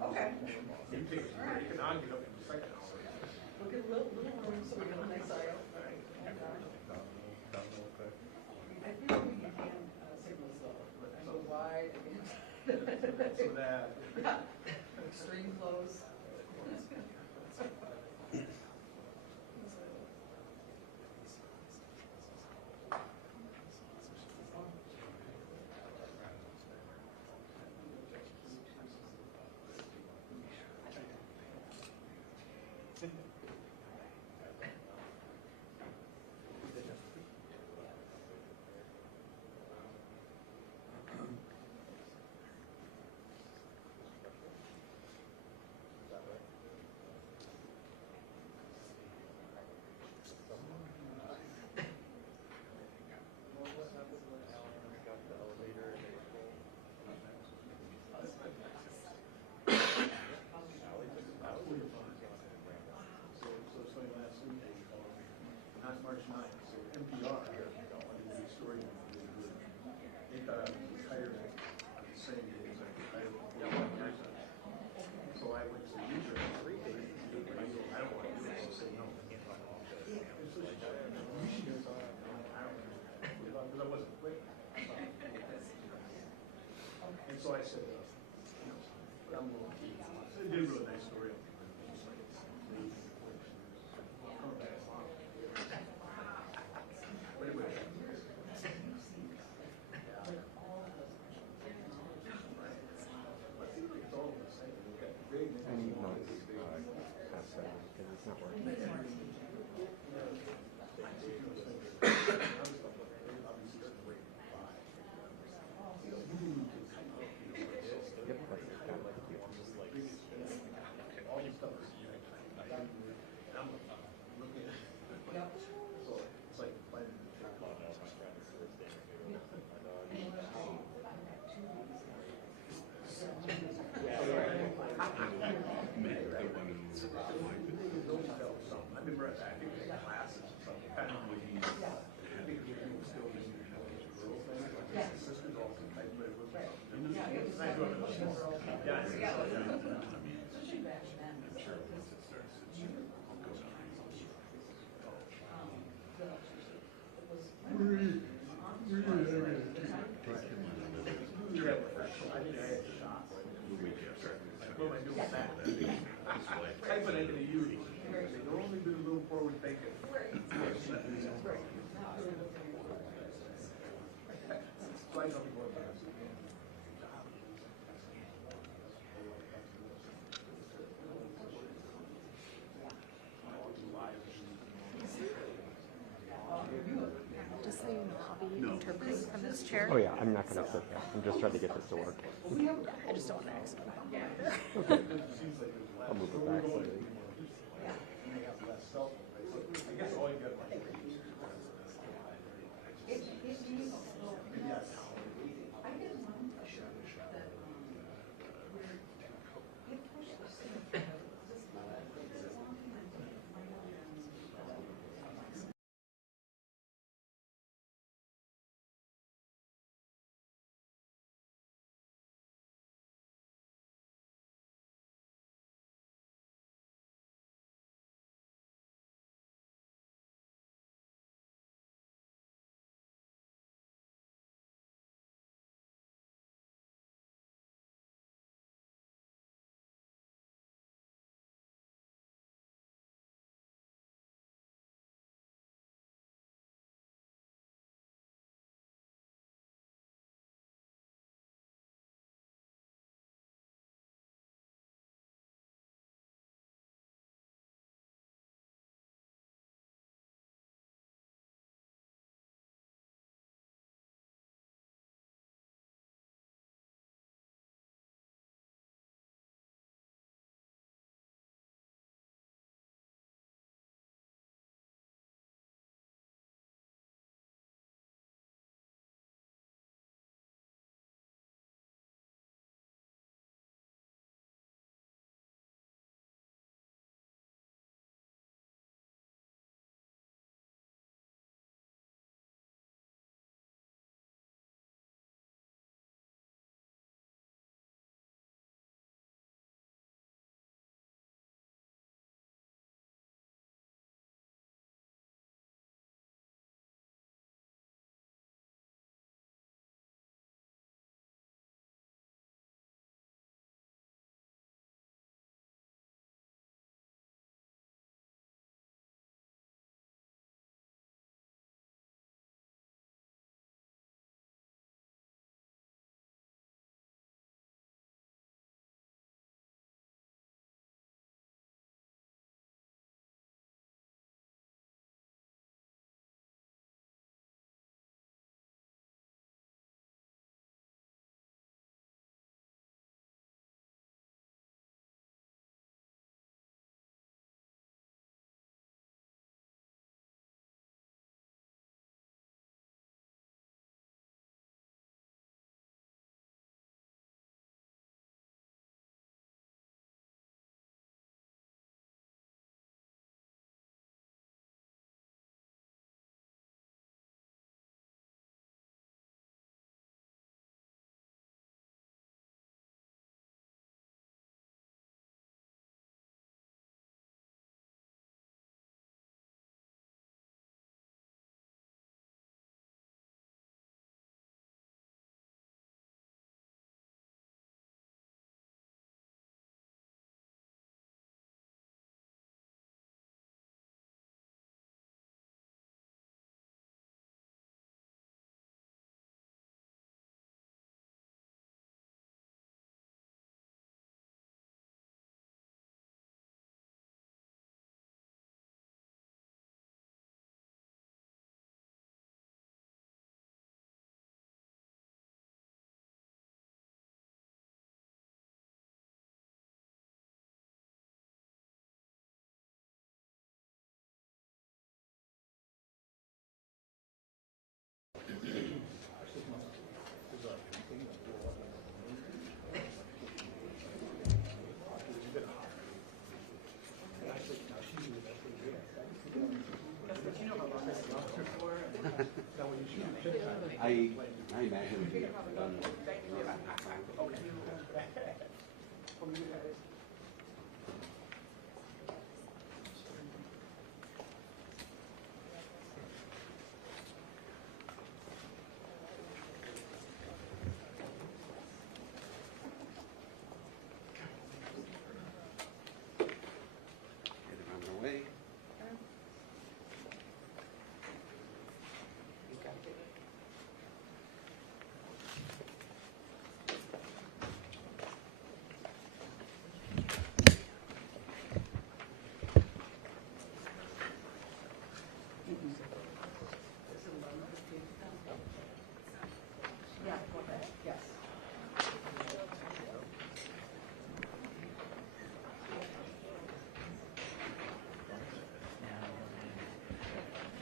Okay. You take a break and I'll get up in the second hour. We'll get a little room so we get a nice eye out. I feel like we can hand signals though, and go wide against. So that. Yeah, extreme close. Not March 9th, so NPR, I did a story. They thought I was retired on the same day as I retired before 1 year. So I went to the user and 3 days. I don't want to do it, so say no. And so she said, you should do it. I don't know. Because I wasn't quick. And so I said, but I'm willing to. So they did a really nice story. I need noise asset because it's not working. Yep, that's it. All your stuff is I'm looking at it. So it's like playing I've been right back in classes or something. Kind of with these. I think people still just girl thing. My sister's also type of I grew up in a small. Especially back then. Sure. I think I had shots. What am I doing with that? Type it into you. They've only been a little forward thinking. So I tell people about this. Just so you know, I'll be interpreting from this chair. Oh yeah, I'm not going to sit there. I'm just trying to get this to work. I just don't want to accident. Okay. I'll move it back slightly. I guess all you got I imagine if you done get it on the way. Yeah, go ahead. Yes. I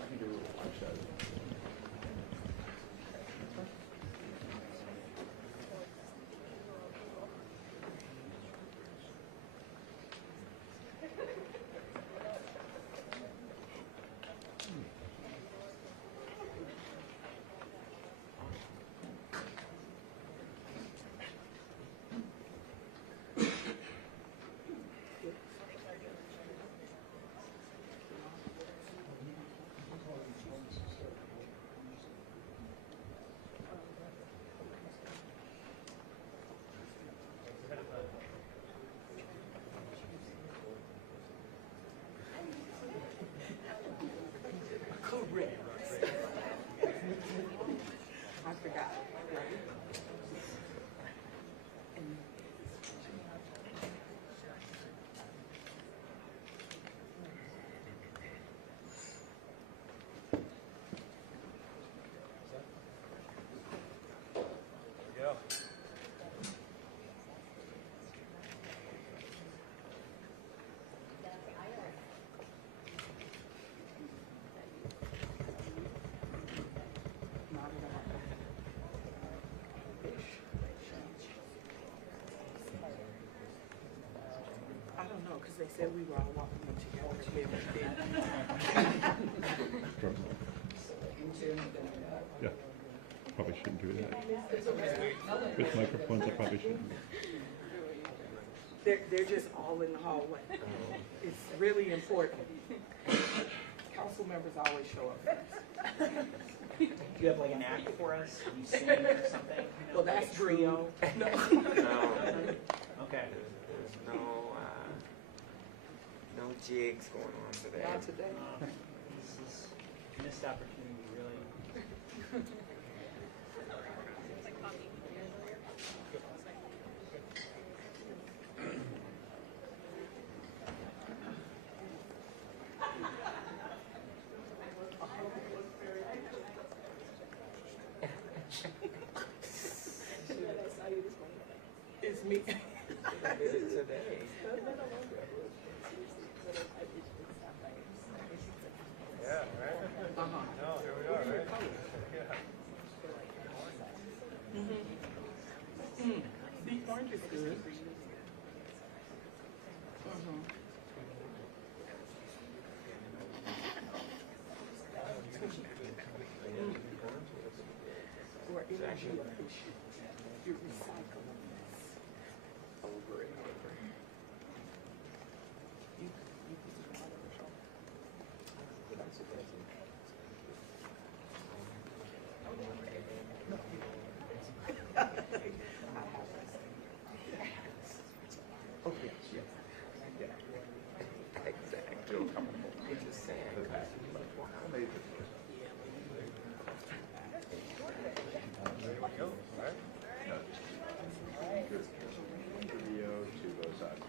can do a little watch that. I forgot. I don't know, because they said we were all walking in together. Maybe we did. Yeah, probably shouldn't do that. With microphones, I probably shouldn't. They're just all in the hallway. It's really important. Council members always show up first. Do you have like an act for us? Can you sing or something? Well, that's trio. No. No, Okay. there's no jigs going on today. Not today. This is a missed opportunity, really. It's me. Did it today. Yeah, right? No, here we are, right? The orange is good. Or energy efficient. You're recycling this over and over. You can do all of it. That's what that's it. Oh, yes, yes. Yeah. Exactly. Feel comfortable. It's just saying. Go, right? Video to both sides.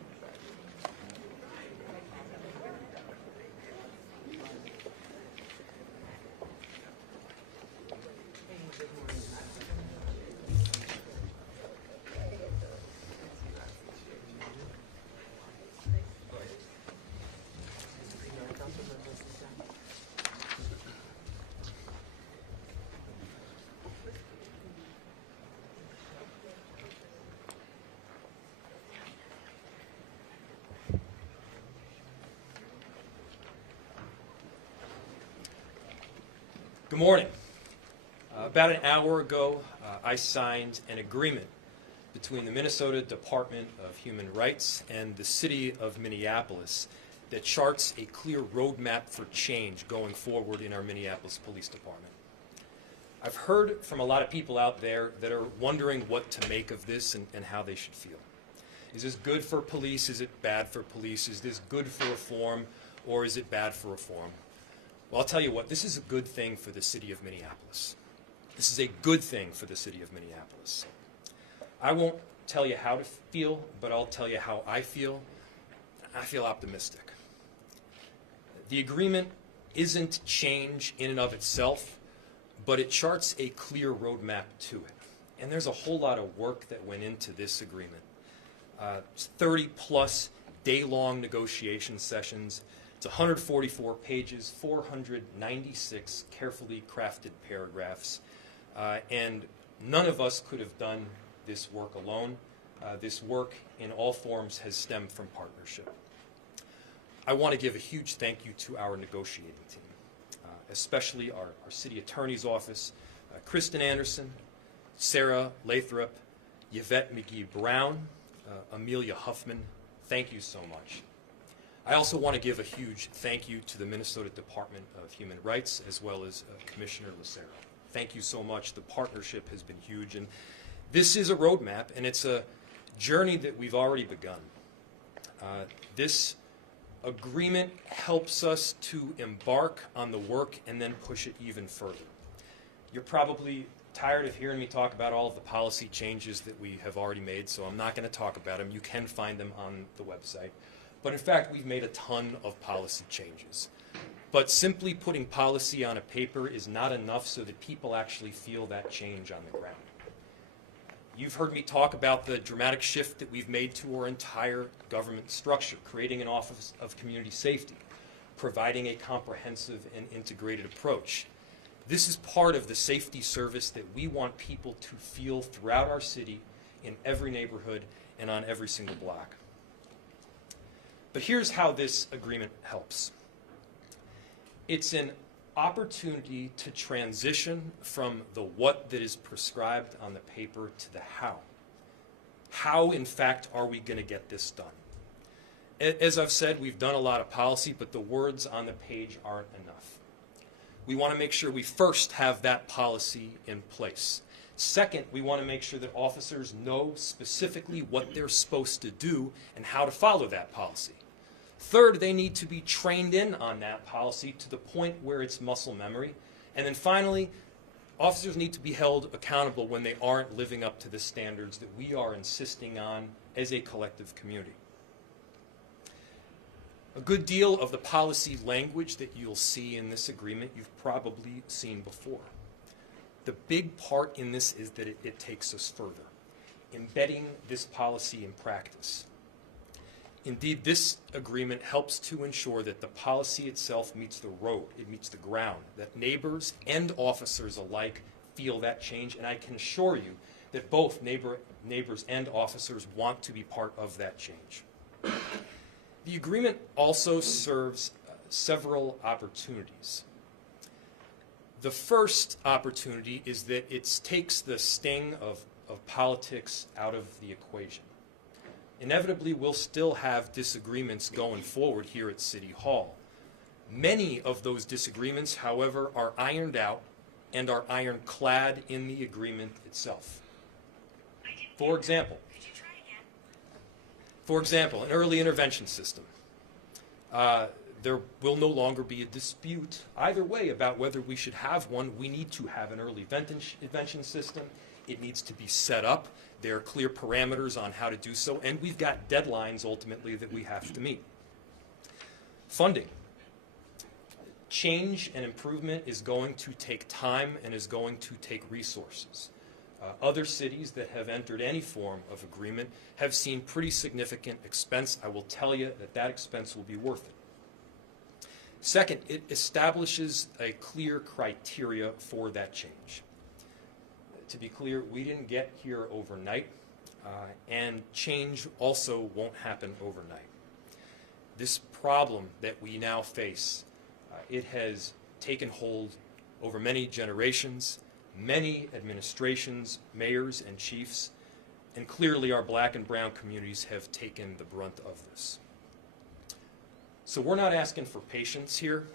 Good morning. About an hour ago, I signed an agreement between the Minnesota Department of Human Rights and the City of Minneapolis that charts a clear roadmap for change going forward in our Minneapolis Police Department. I've heard from a lot of people out there that are wondering what to make of this and how they should feel. Is this good for police? Is it bad for police? Is this good for reform, or is it bad for reform? Well, I'll tell you what, this is a good thing for the city of Minneapolis. This is a good thing for the city of Minneapolis. I won't tell you how to feel, but I'll tell you how I feel. I feel optimistic. The agreement isn't change in and of itself, but it charts a clear roadmap to it. And there's a whole lot of work that went into this agreement. 30-plus day-long negotiation sessions. It's 144 pages, 496 carefully crafted paragraphs. And none of us could have done this work alone. This work in all forms has stemmed from partnership. I want to give a huge thank you to our negotiating team, especially our city attorney's office, Kristen Anderson, Sarah Lathrop, Yvette McGee-Brown, Amelia Huffman. Thank you so much. I also want to give a huge thank you to the Minnesota Department of Human Rights as well as Commissioner Lucero. Thank you so much. The partnership has been huge, and this is a roadmap, and it's a journey that we've already begun. This agreement helps us to embark on the work and then push it even further. You're probably tired of hearing me talk about all of the policy changes that we have already made, so I'm not going to talk about them. You can find them on the website. But in fact, we've made a ton of policy changes. But simply putting policy on a paper is not enough so that people actually feel that change on the ground. You've heard me talk about the dramatic shift that we've made to our entire government structure, creating an Office of Community Safety, providing a comprehensive and integrated approach. This is part of the safety service that we want people to feel throughout our city, in every neighborhood, and on every single block. But here's how this agreement helps. It's an opportunity to transition from the what that is prescribed on the paper to the how. How, in fact, are we going to get this done? As I've said, we've done a lot of policy, but the words on the page aren't enough. We want to make sure we first have that policy in place. Second, we want to make sure that officers know specifically what they're supposed to do and how to follow that policy. Third, they need to be trained in on that policy to the point where it's muscle memory. And then finally, officers need to be held accountable when they aren't living up to the standards that we are insisting on as a collective community. A good deal of the policy language that you'll see in this agreement you've probably seen before. The big part in this is that it takes us further, embedding this policy in practice. Indeed, this agreement helps to ensure that the policy itself meets the road, it meets the ground, that neighbors and officers alike feel that change, and I can assure you that both neighbors and officers want to be part of that change. The agreement also serves several opportunities. The first opportunity is that it takes the sting of politics out of the equation. Inevitably, we'll still have disagreements going forward here at City Hall. Many of those disagreements, however, are ironed out and are ironclad in the agreement itself. For example, an early intervention system. There will no longer be a dispute either way about whether we should have one. We need to have an early intervention system. It needs to be set up. There are clear parameters on how to do so, and we've got deadlines ultimately that we have to meet. Funding. Change and improvement is going to take time and is going to take resources. Other cities that have entered any form of agreement have seen pretty significant expense. I will tell you that that expense will be worth it. Second, it establishes a clear criteria for that change. To be clear, we didn't get here overnight, and change also won't happen overnight. This problem that we now face, it has taken hold over many generations, many administrations, mayors, and chiefs, and clearly our black and brown communities have taken the brunt of this. So we're not asking for patience here.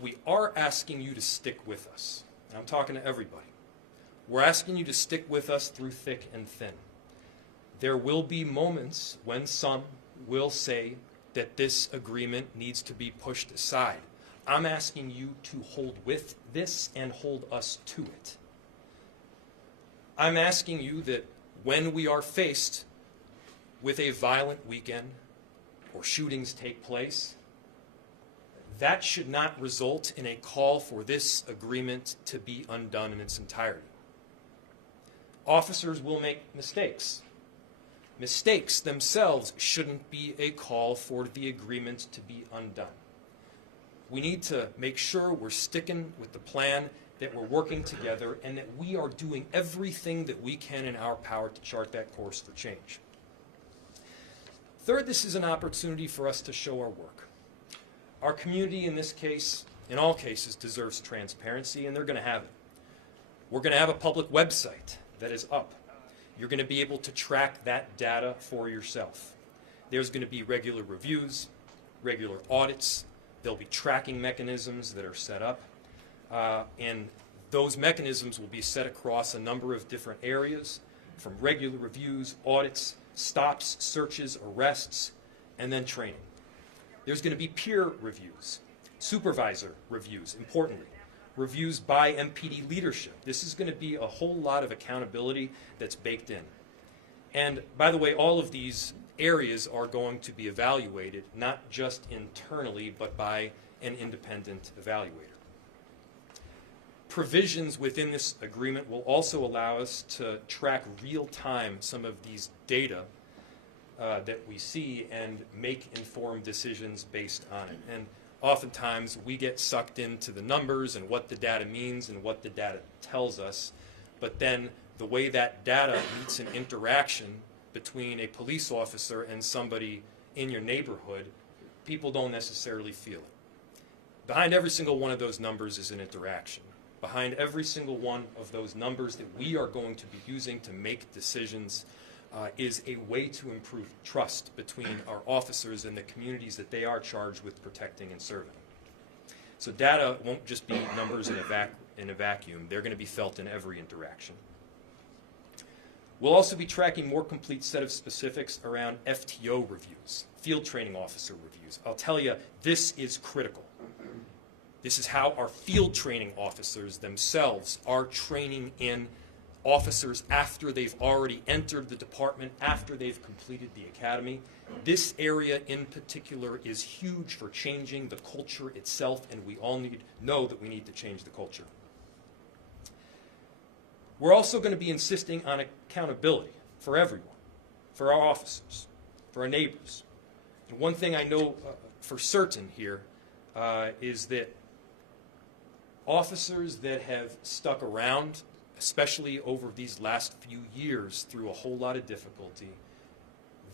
We are asking you to stick with us. And I'm talking to everybody. We're asking you to stick with us through thick and thin. There will be moments when some will say that this agreement needs to be pushed aside. I'm asking you to hold with this and hold us to it. I'm asking you that when we are faced with a violent weekend or shootings take place, that should not result in a call for this agreement to be undone in its entirety. Officers will make mistakes. Mistakes themselves shouldn't be a call for the agreement to be undone. We need to make sure we're sticking with the plan, that we're working together, and that we are doing everything that we can in our power to chart that course for change. Third, this is an opportunity for us to show our work. Our community in this case, in all cases, deserves transparency, and they're going to have it. We're going to have a public website that is up. You're going to be able to track that data for yourself. There's going to be regular reviews, regular audits. There'll be tracking mechanisms that are set up. And those mechanisms will be set across a number of different areas, from regular reviews, audits, stops, searches, arrests, and then training. There's going to be peer reviews, supervisor reviews, importantly, reviews by MPD leadership. This is going to be a whole lot of accountability that's baked in. And by the way, all of these areas are going to be evaluated, not just internally, but by an independent evaluator. Provisions within this agreement will also allow us to track real-time some of these data that we see and make informed decisions based on it. And oftentimes we get sucked into the numbers and what the data means and what the data tells us, but then the way that data meets an interaction between a police officer and somebody in your neighborhood, people don't necessarily feel it. Behind every single one of those numbers is an interaction. Behind every single one of those numbers that we are going to be using to make decisions is a way to improve trust between our officers and the communities that they are charged with protecting and serving. So data won't just be numbers in a vacuum. They're going to be felt in every interaction. We'll also be tracking a more complete set of specifics around FTO reviews, field training officer reviews. I'll tell you, this is critical. This is how our field training officers themselves are training in officers after they've already entered the department, after they've completed the academy. This area in particular is huge for changing the culture itself, and we all know that we need to change the culture. We're also going to be insisting on accountability for everyone, for our officers, for our neighbors. And one thing I know for certain here is that officers that have stuck around, especially over these last few years through a whole lot of difficulty,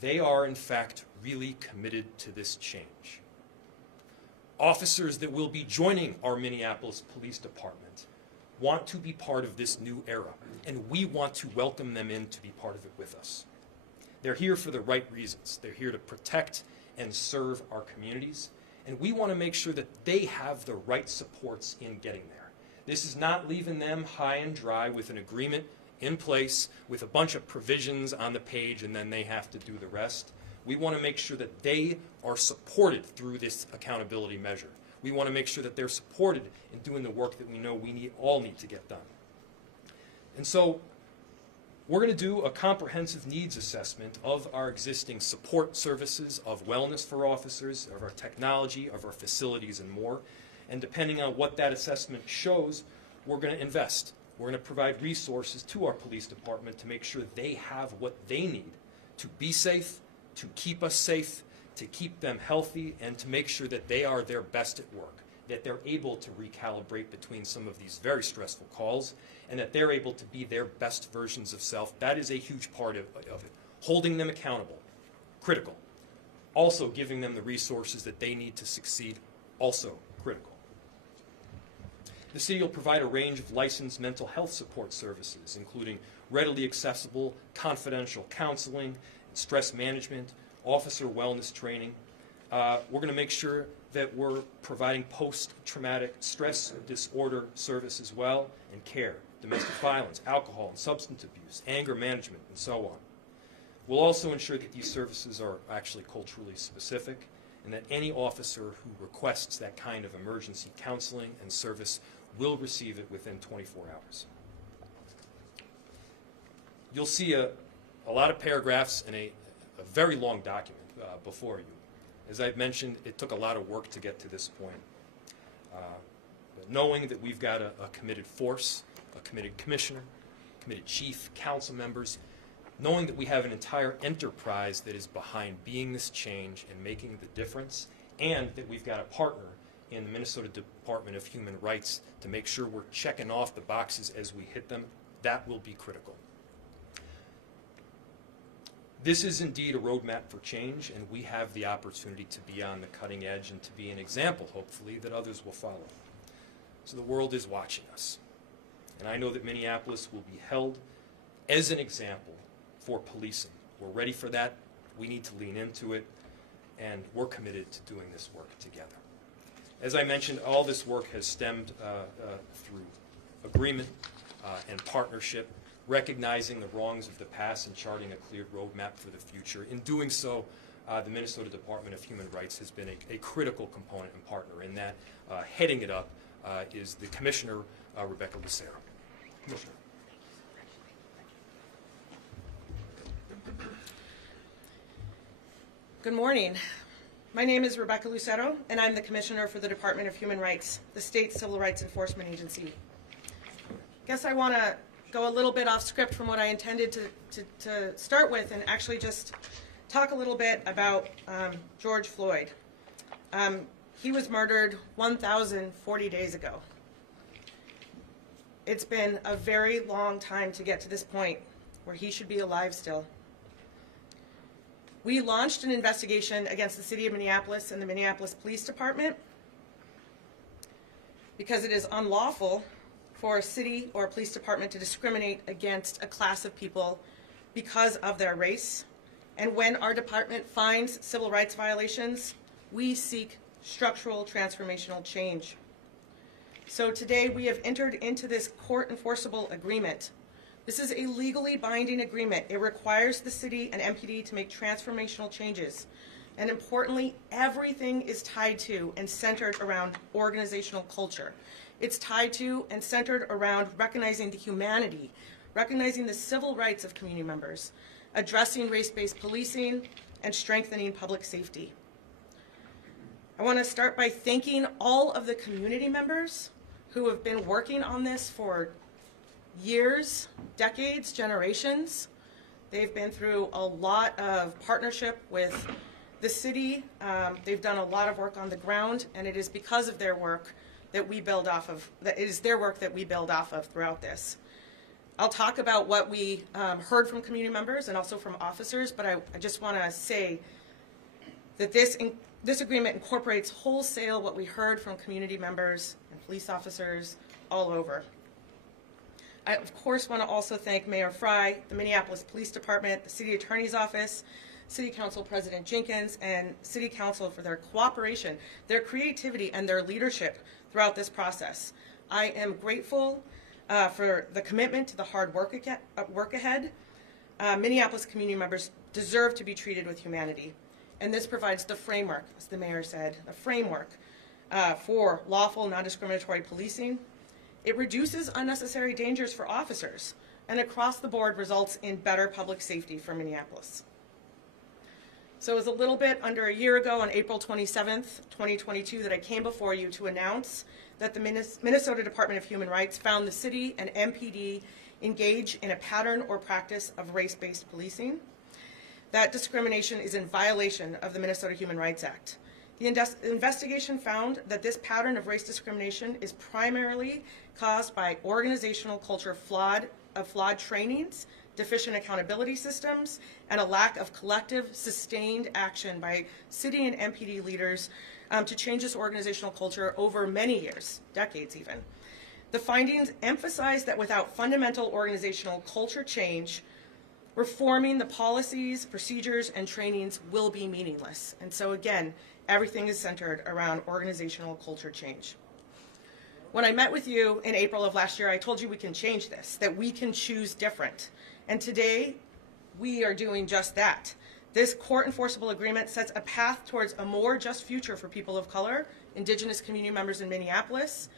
they are in fact really committed to this change. Officers that will be joining our Minneapolis Police Department want to be part of this new era, and we want to welcome them in to be part of it with us. They're here for the right reasons. They're here to protect and serve our communities, and we want to make sure that they have the right supports in getting there. This is not leaving them high and dry with an agreement in place with a bunch of provisions on the page and then they have to do the rest. We want to make sure that they are supported through this accountability measure. We want to make sure that they're supported in doing the work that we know we all need to get done. And so we're going to do a comprehensive needs assessment of our existing support services, of wellness for officers, of our technology, of our facilities, and more. And depending on what that assessment shows, we're going to invest. We're going to provide resources to our police department to make sure they have what they need to be safe, to keep us safe, to keep them healthy, and to make sure that they are their best at work, that they're able to recalibrate between some of these very stressful calls, and that they're able to be their best versions of self. That is a huge part of it. Holding them accountable, critical. Also giving them the resources that they need to succeed, also critical. The city will provide a range of licensed mental health support services, including readily accessible, confidential counseling, stress management, officer wellness training. We're going to make sure that we're providing post-traumatic stress disorder service as well, and care, domestic violence, alcohol and substance abuse, anger management, and so on. We'll also ensure that these services are actually culturally specific, and that any officer who requests that kind of emergency counseling and service will receive it within 24 hours. You'll see a lot of paragraphs in a very long document before you. As I've mentioned, it took a lot of work to get to this point. But knowing that we've got a committed force, a committed commissioner, committed chief, council members, knowing that we have an entire enterprise that is behind being this change and making the difference, and that we've got a partner in the Minnesota Department of Human Rights to make sure we're checking off the boxes as we hit them, that will be critical. This is indeed a roadmap for change, and we have the opportunity to be on the cutting edge and to be an example, hopefully, that others will follow. So the world is watching us. And I know that Minneapolis will be held as an example for policing. We're ready for that. We need to lean into it, and we're committed to doing this work together. As I mentioned, all this work has stemmed through agreement and partnership, recognizing the wrongs of the past and charting a clear roadmap for the future. In doing so, the Minnesota Department of Human Rights has been a critical component and partner in that. Heading it up is the Commissioner, Rebecca Lucero. Commissioner. Good morning. My name is Rebecca Lucero, and I'm the Commissioner for the Department of Human Rights, the state's civil rights enforcement agency. Guess I want to go a little bit off script from what I intended to start with and actually just talk a little bit about George Floyd. He was murdered 1,040 days ago. It's been a very long time to get to this point where he should be alive still. We launched an investigation against the city of Minneapolis and the Minneapolis Police Department because it is unlawful for a city or a police department to discriminate against a class of people because of their race. And when our department finds civil rights violations, we seek structural transformational change. So today we have entered into this court-enforceable agreement. This is a legally binding agreement. It requires the city and MPD to make transformational changes. And importantly, everything is tied to and centered around organizational culture. It's tied to and centered around recognizing the humanity, recognizing the civil rights of community members, addressing race-based policing, and strengthening public safety. I want to start by thanking all of the community members who have been working on this for years, decades, generations. They've been through a lot of partnership with the city. They've done a lot of work on the ground, and it is because of their work that we build off of, that it is their work that we build off of throughout this. I'll talk about what we heard from community members and also from officers, but I just want to say that this agreement incorporates wholesale what we heard from community members and police officers all over. I, of course, want to also thank Mayor Frye, the Minneapolis Police Department, the City Attorney's Office, City Council President Jenkins, and City Council for their cooperation, their creativity, and their leadership throughout this process. I am grateful for the commitment to the hard work ahead. Minneapolis community members deserve to be treated with humanity, and this provides the framework, as the mayor said, the framework for lawful, non-discriminatory policing. It reduces unnecessary dangers for officers, and across the board results in better public safety for Minneapolis. So it was a little bit under a year ago, on April 27th, 2022, that I came before you to announce that the Minnesota Department of Human Rights found the city and MPD engage in a pattern or practice of race-based policing. That discrimination is in violation of the Minnesota Human Rights Act. The investigation found that this pattern of race discrimination is primarily caused by organizational culture of flawed trainings, deficient accountability systems, and a lack of collective, sustained action by city and MPD leaders to change this organizational culture over many years, decades even. The findings emphasize that without fundamental organizational culture change, reforming the policies, procedures, and trainings will be meaningless. And so again, everything is centered around organizational culture change. When I met with you in April of last year, I told you we can change this, that we can choose different. And today, we are doing just that. This court-enforceable agreement sets a path towards a more just future for people of color, Indigenous community members in Minneapolis,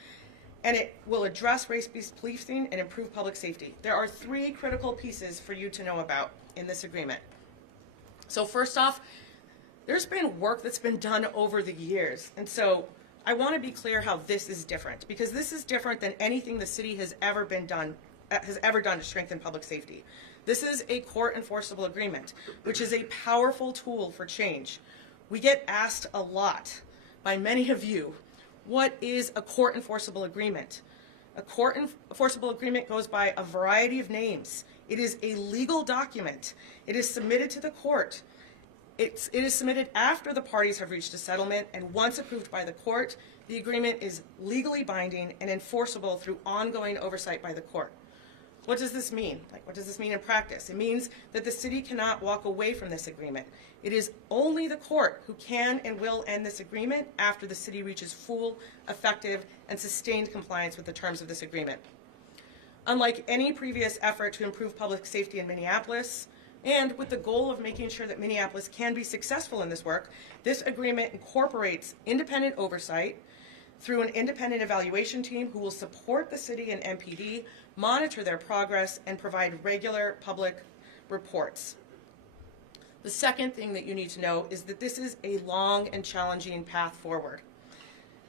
and it will address race-based policing and improve public safety. There are 3 critical pieces for you to know about in this agreement. So first off, there's been work that's been done over the years. And so I want to be clear how this is different, because this is different than anything the city has ever done to strengthen public safety. This is a court-enforceable agreement, which is a powerful tool for change. We get asked a lot by many of you, what is a court-enforceable agreement? A court-enforceable agreement goes by a variety of names. It is a legal document. It is submitted to the court. It is submitted after the parties have reached a settlement, and once approved by the court, the agreement is legally binding and enforceable through ongoing oversight by the court. What does this mean? What does this mean in practice? It means that the city cannot walk away from this agreement. It is only the court who can and will end this agreement after the city reaches full, effective, and sustained compliance with the terms of this agreement. Unlike any previous effort to improve public safety in Minneapolis, and with the goal of making sure that Minneapolis can be successful in this work, this agreement incorporates independent oversight through an independent evaluation team who will support the city and MPD, monitor their progress, and provide regular public reports. The second thing that you need to know is that this is a long and challenging path forward.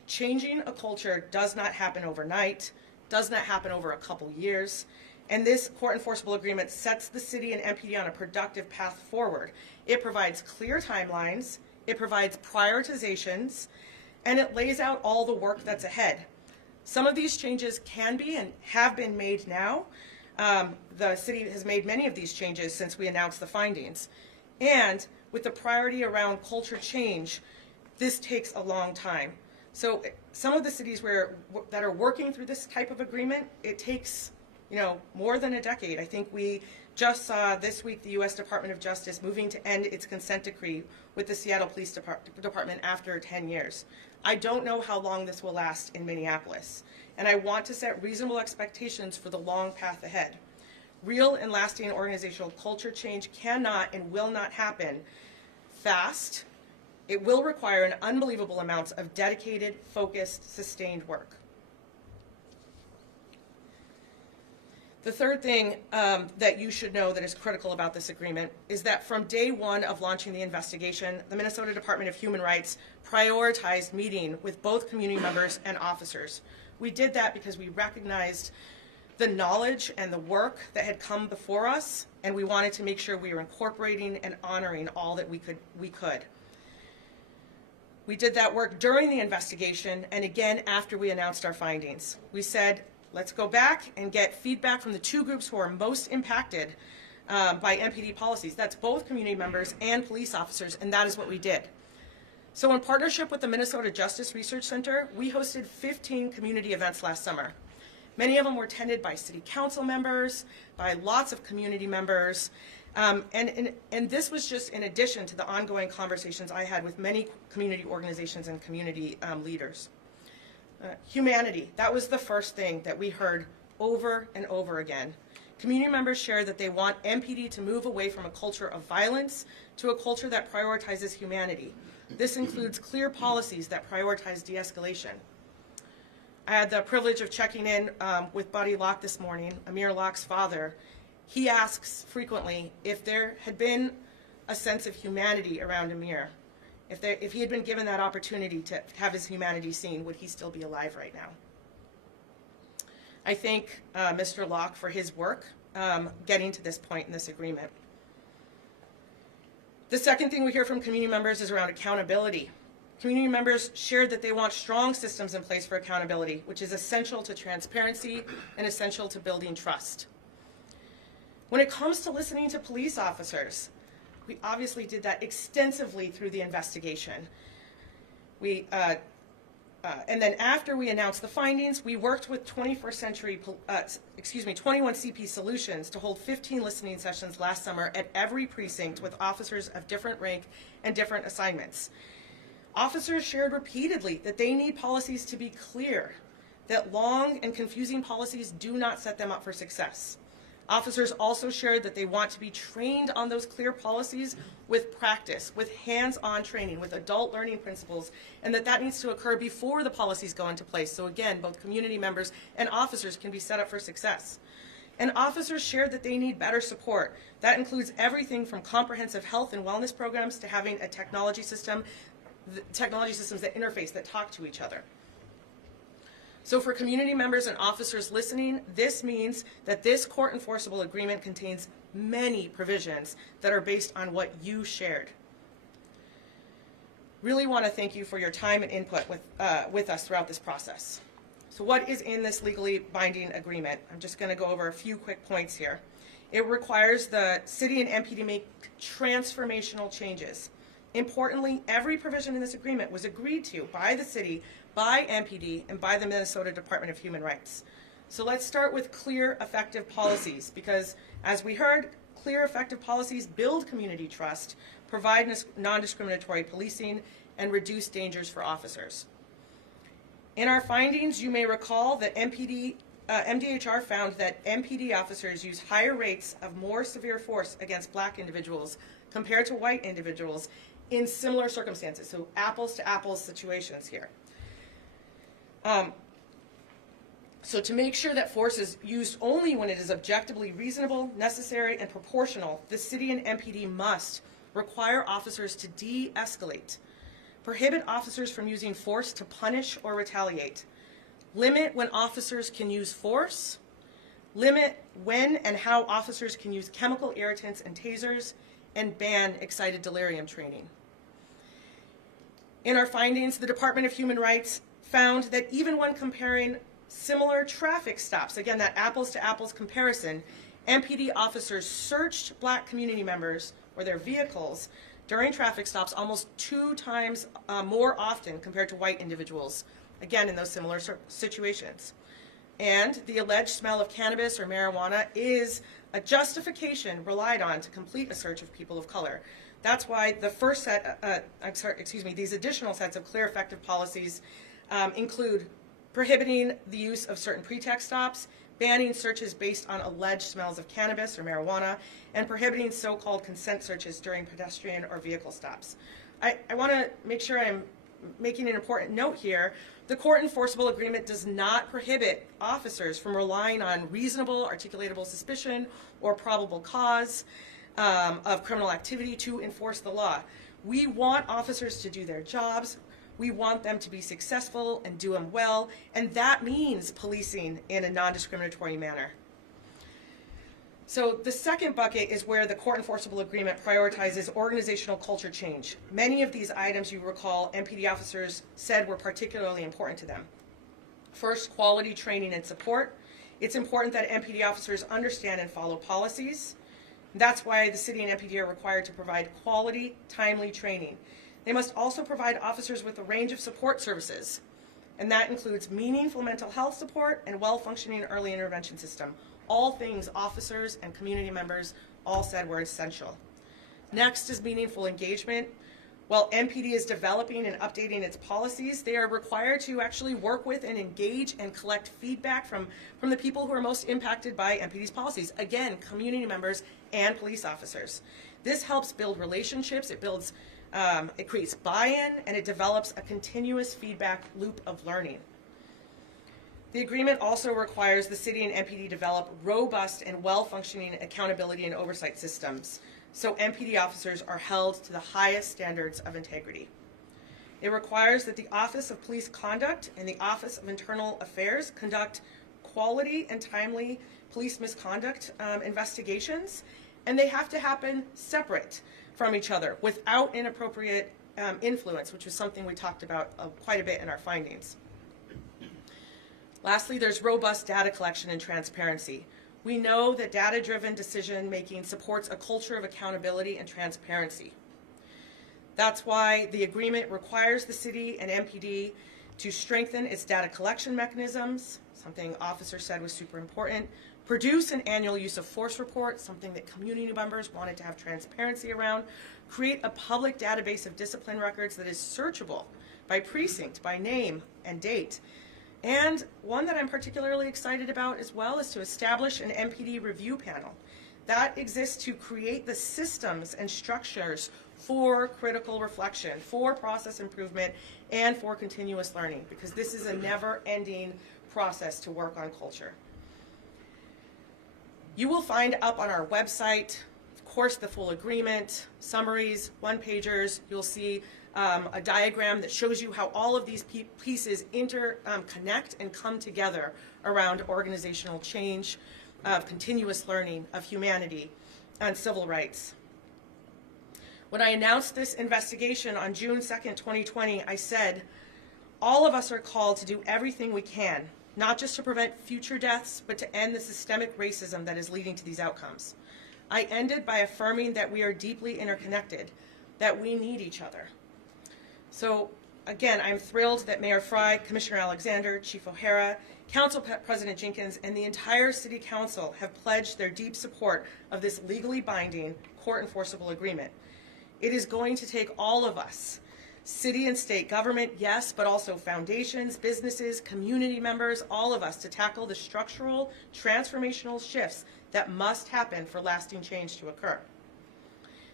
Changing a culture does not happen overnight, does not happen over a couple years, and this court-enforceable agreement sets the city and MPD on a productive path forward. It provides clear timelines, it provides prioritizations, and it lays out all the work that's ahead. Some of these changes can be and have been made now. The city has made many of these changes since we announced the findings. And with the priority around culture change, this takes a long time. So some of the cities that are working through this type of agreement, it takes more than a decade. I think we just saw this week the U.S. Department of Justice moving to end its consent decree with the Seattle Police Department after 10 years. I don't know how long this will last in Minneapolis, and I want to set reasonable expectations for the long path ahead. Real and lasting organizational culture change cannot and will not happen fast. It will require an unbelievable amounts of dedicated, focused, sustained work. The third thing that you should know that is critical about this agreement is that from day one of launching the investigation, the Minnesota Department of Human Rights prioritized meeting with both community members and officers. We did that because we recognized the knowledge and the work that had come before us, and we wanted to make sure we were incorporating and honoring all that we could. We did that work during the investigation and again after we announced our findings. We said, let's go back and get feedback from the 2 groups who are most impacted by MPD policies. That's both community members and police officers, and that is what we did. So in partnership with the Minnesota Justice Research Center, we hosted 15 community events last summer. Many of them were attended by city council members, by lots of community members, and this was just in addition to the ongoing conversations I had with many community organizations and community leaders. Humanity, that was the first thing that we heard over and over again. Community members shared that they want MPD to move away from a culture of violence to a culture that prioritizes humanity. This includes clear policies that prioritize de-escalation. I had the privilege of checking in with Buddy Locke this morning, Amir Locke's father. He asks frequently if there had been a sense of humanity around Amir. If he had been given that opportunity to have his humanity seen, would he still be alive right now? I thank Mr. Locke for his work getting to this point in this agreement. The second thing we hear from community members is around accountability. Community members shared that they want strong systems in place for accountability, which is essential to transparency and essential to building trust. When it comes to listening to police officers, we obviously did that extensively through the investigation. We And then after we announced the findings, we worked with 21 CP Solutions to hold 15 listening sessions last summer at every precinct with officers of different rank and different assignments. Officers shared repeatedly that they need policies to be clear, that long and confusing policies do not set them up for success. Officers also shared that they want to be trained on those clear policies with practice, with hands-on training, with adult learning principles, and that needs to occur before the policies go into place. So again, both community members and officers can be set up for success. And officers shared that they need better support. That includes everything from comprehensive health and wellness programs to having a technology systems that interface, that talk to each other. So for community members and officers listening, this means that this court-enforceable agreement contains many provisions that are based on what you shared. Really want to thank you for your time and input with us throughout this process. So what is in this legally binding agreement? I'm just going to go over a few quick points here. It requires the city and MP to make transformational changes. Importantly, every provision in this agreement was agreed to by the city, by MPD, and by the Minnesota Department of Human Rights. So let's start with clear, effective policies, because as we heard, clear, effective policies build community trust, provide non-discriminatory policing, and reduce dangers for officers. In our findings, you may recall that MDHR found that MPD officers use higher rates of more severe force against black individuals compared to white individuals in similar circumstances, so apples to apples situations here. So to make sure that force is used only when it is objectively reasonable, necessary, and proportional, the city and MPD must require officers to de-escalate, prohibit officers from using force to punish or retaliate, limit when officers can use force, limit when and how officers can use chemical irritants and tasers, and ban excited delirium training. In our findings, the Department of Human Rights found that even when comparing similar traffic stops, again, that apples to apples comparison, MPD officers searched black community members or their vehicles during traffic stops almost 2 times more often compared to white individuals, again, in those similar situations. And the alleged smell of cannabis or marijuana is a justification relied on to complete a search of people of color. That's why the first set, these additional sets of clear, effective policies include prohibiting the use of certain pretext stops, banning searches based on alleged smells of cannabis or marijuana, and prohibiting so-called consent searches during pedestrian or vehicle stops. I want to make sure I'm making an important note here. The court-enforceable agreement does not prohibit officers from relying on reasonable, articulatable suspicion or probable cause of criminal activity to enforce the law. We want officers to do their jobs. We want them to be successful and do them well, and that means policing in a non-discriminatory manner. So the second bucket is where the court-enforceable agreement prioritizes organizational culture change. Many of these items, you recall, MPD officers said were particularly important to them. First, quality training and support. It's important that MPD officers understand and follow policies. That's why the city and MPD are required to provide quality, timely training. They must also provide officers with a range of support services, and that includes meaningful mental health support and well-functioning early intervention system. All things officers and community members all said were essential. Next is meaningful engagement. While MPD is developing and updating its policies, they are required to actually work with and engage and collect feedback from the people who are most impacted by MPD's policies. Again, community members and police officers. This helps build relationships, it creates buy-in, and it develops a continuous feedback loop of learning. The agreement also requires the city and MPD develop robust and well-functioning accountability and oversight systems, so MPD officers are held to the highest standards of integrity. It requires that the Office of Police Conduct and the Office of Internal Affairs conduct quality and timely police misconduct investigations, and they have to happen separate from each other without inappropriate influence, which was something we talked about quite a bit in our findings. Lastly, there's robust data collection and transparency. We know that data-driven decision-making supports a culture of accountability and transparency. That's why the agreement requires the city and MPD to strengthen its data collection mechanisms, something officer said was super important, produce an annual use of force report, something that community members wanted to have transparency around, create a public database of discipline records that is searchable by precinct, by name and date. And one that I'm particularly excited about as well is to establish an MPD review panel that exists to create the systems and structures for critical reflection, for process improvement, and for continuous learning, because this is a never-ending process to work on culture. You will find up on our website, of course, the full agreement, summaries, one-pagers. You'll see a diagram that shows you how all of these pieces connect and come together around organizational change, of continuous learning, of humanity, and civil rights. When I announced this investigation on June 2nd, 2020, I said, all of us are called to do everything we can, not just to prevent future deaths, but to end the systemic racism that is leading to these outcomes. I ended by affirming that we are deeply interconnected, that we need each other. So again, I'm thrilled that Mayor Frye, Commissioner Alexander, Chief O'Hara, Council President Jenkins, and the entire City Council have pledged their deep support of this legally binding, court-enforceable agreement. It is going to take all of us, city and state government, yes, but also foundations, businesses, community members, all of us, to tackle the structural, transformational shifts that must happen for lasting change to occur.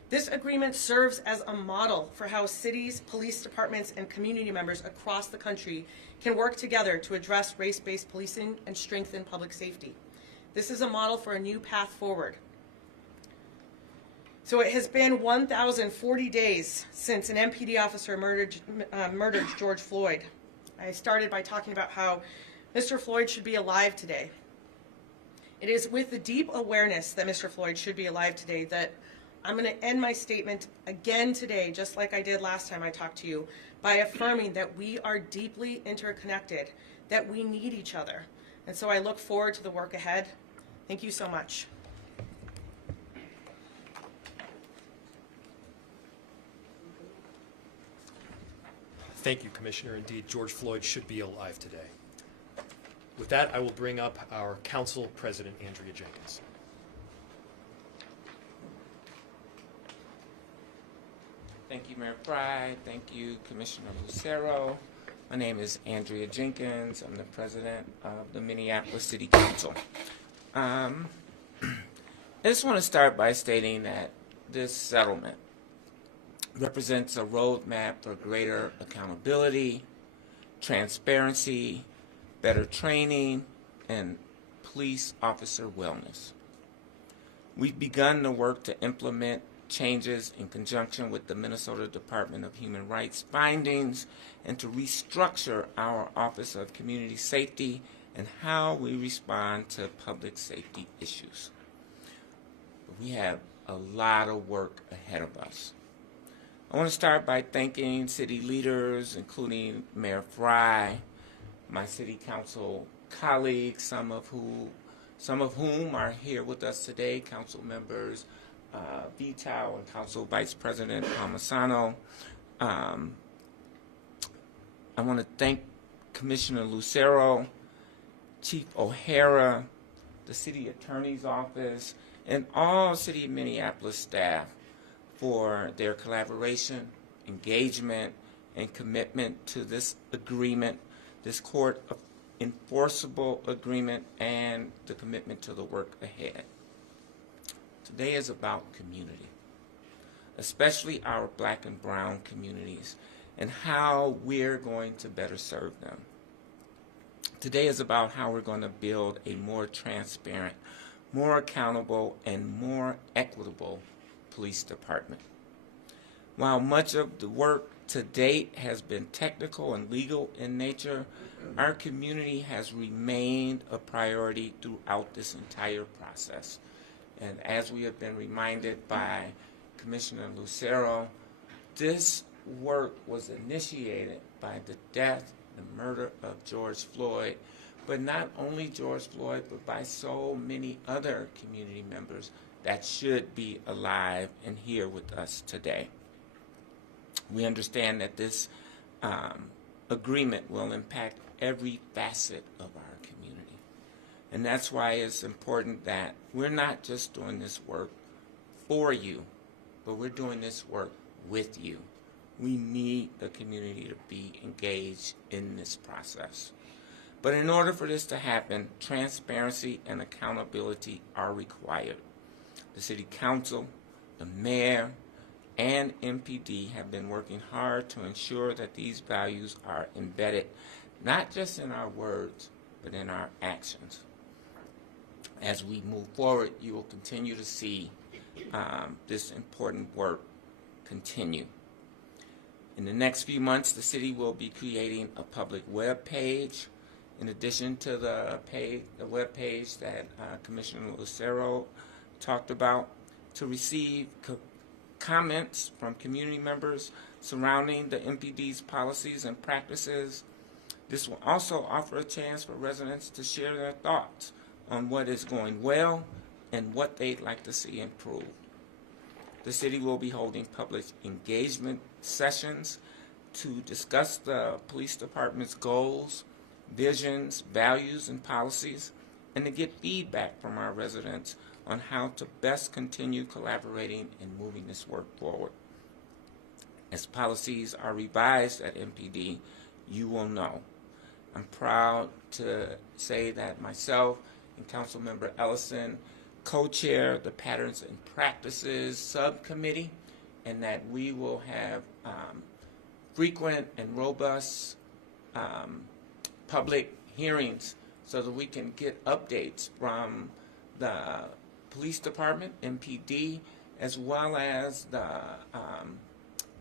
This agreement serves as a model for how cities, police departments, and community members across the country can work together to address race-based policing and strengthen public safety. This is a model for a new path forward. So it has been 1,040 days since an MPD officer murdered George Floyd. I started by talking about how Mr. Floyd should be alive today. It is with the deep awareness that Mr. Floyd should be alive today that I'm going to end my statement again today, just like I did last time I talked to you, by affirming that we are deeply interconnected, that we need each other. And so I look forward to the work ahead. Thank you so much. Thank you, Commissioner. Indeed, George Floyd should be alive today. With that, I will bring up our Council President, Andrea Jenkins. Thank you, Mayor Frye. Thank you, Commissioner Lucero. My name is Andrea Jenkins. I'm the president of the Minneapolis City Council. I just want to start by stating that this settlement represents a roadmap for greater accountability, transparency, better training, and police officer wellness. We've begun the work to implement changes in conjunction with the Minnesota Department of Human Rights findings and to restructure our Office of Community Safety and how we respond to public safety issues. We have a lot of work ahead of us. I want to start by thanking city leaders, including Mayor Frye, my city council colleagues, some of whom are here with us today, council members Vitow and Council Vice President Palmisano. I want to thank Commissioner Lucero, Chief O'Hara, the City Attorney's Office, and all City of Minneapolis staff for their collaboration, engagement, and commitment to this agreement, this court-enforceable agreement, and the commitment to the work ahead. Today is about community, especially our black and brown communities, and how we're going to better serve them. Today is about how we're going to build a more transparent, more accountable, and more equitable police department. While much of the work to date has been technical and legal in nature, our community has remained a priority throughout this entire process. And as we have been reminded by Commissioner Lucero, this work was initiated by the death, the murder of George Floyd, but not only George Floyd, but by so many other community members that should be alive and here with us today. We understand that this agreement will impact every facet of our community. And that's why it's important that we're not just doing this work for you, but we're doing this work with you. We need the community to be engaged in this process. But in order for this to happen, transparency and accountability are required. The City Council, the Mayor, and MPD have been working hard to ensure that these values are embedded not just in our words, but in our actions. As we move forward, you will continue to see this important work continue. In the next few months, the city will be creating a public web page, in addition to the web page that Commissioner Lucero talked about, to receive comments from community members surrounding the MPD's policies and practices. This will also offer a chance for residents to share their thoughts on what is going well and what they'd like to see improved. The city will be holding public engagement sessions to discuss the police department's goals, visions, values, and policies, and to get feedback from our residents on how to best continue collaborating and moving this work forward. As policies are revised at MPD, you will know. I'm proud to say that myself and Councilmember Ellison co-chair the Patterns and Practices Subcommittee, and that we will have frequent and robust public hearings so that we can get updates from the police department, MPD, as well as the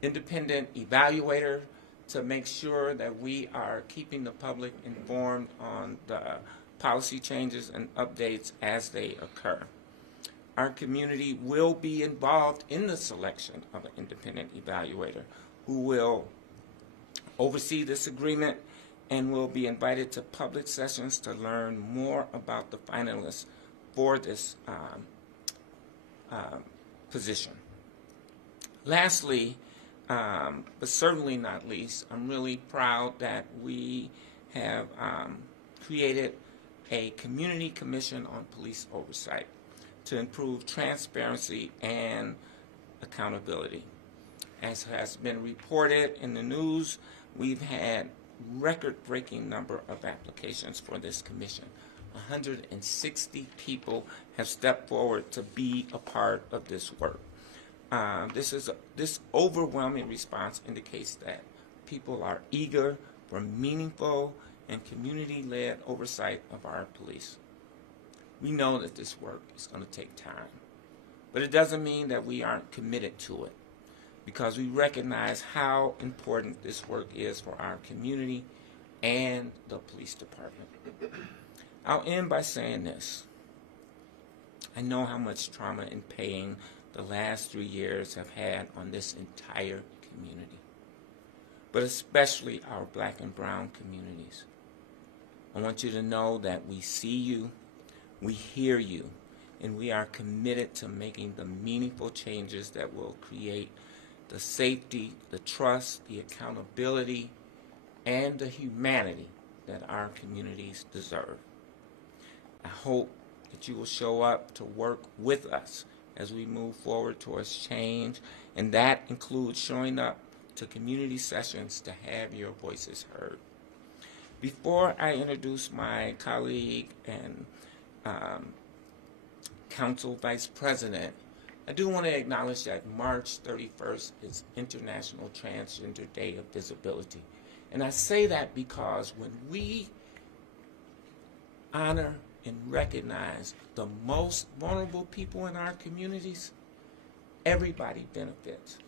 independent evaluator, to make sure that we are keeping the public informed on the policy changes and updates as they occur. Our community will be involved in the selection of an independent evaluator who will oversee this agreement and will be invited to public sessions to learn more about the finalists for this position. Lastly, but certainly not least, I'm really proud that we have created a community commission on police oversight to improve transparency and accountability. As has been reported in the news, we've had record-breaking number of applications for this commission. 160 people have stepped forward to be a part of this work. This overwhelming response indicates that people are eager for meaningful and community-led oversight of our police. We know that this work is going to take time, but it doesn't mean that we aren't committed to it, because we recognize how important this work is for our community and the police department. I'll end by saying this. I know how much trauma and pain the last 3 years have had on this entire community, but especially our black and brown communities. I want you to know that we see you, we hear you, and we are committed to making the meaningful changes that will create the safety, the trust, the accountability, and the humanity that our communities deserve. I hope that you will show up to work with us as we move forward towards change, and that includes showing up to community sessions to have your voices heard. Before I introduce my colleague and Council Vice President, I do want to acknowledge that March 31st is International Transgender Day of Visibility. And I say that because when we honor and recognize the most vulnerable people in our communities, everybody benefits.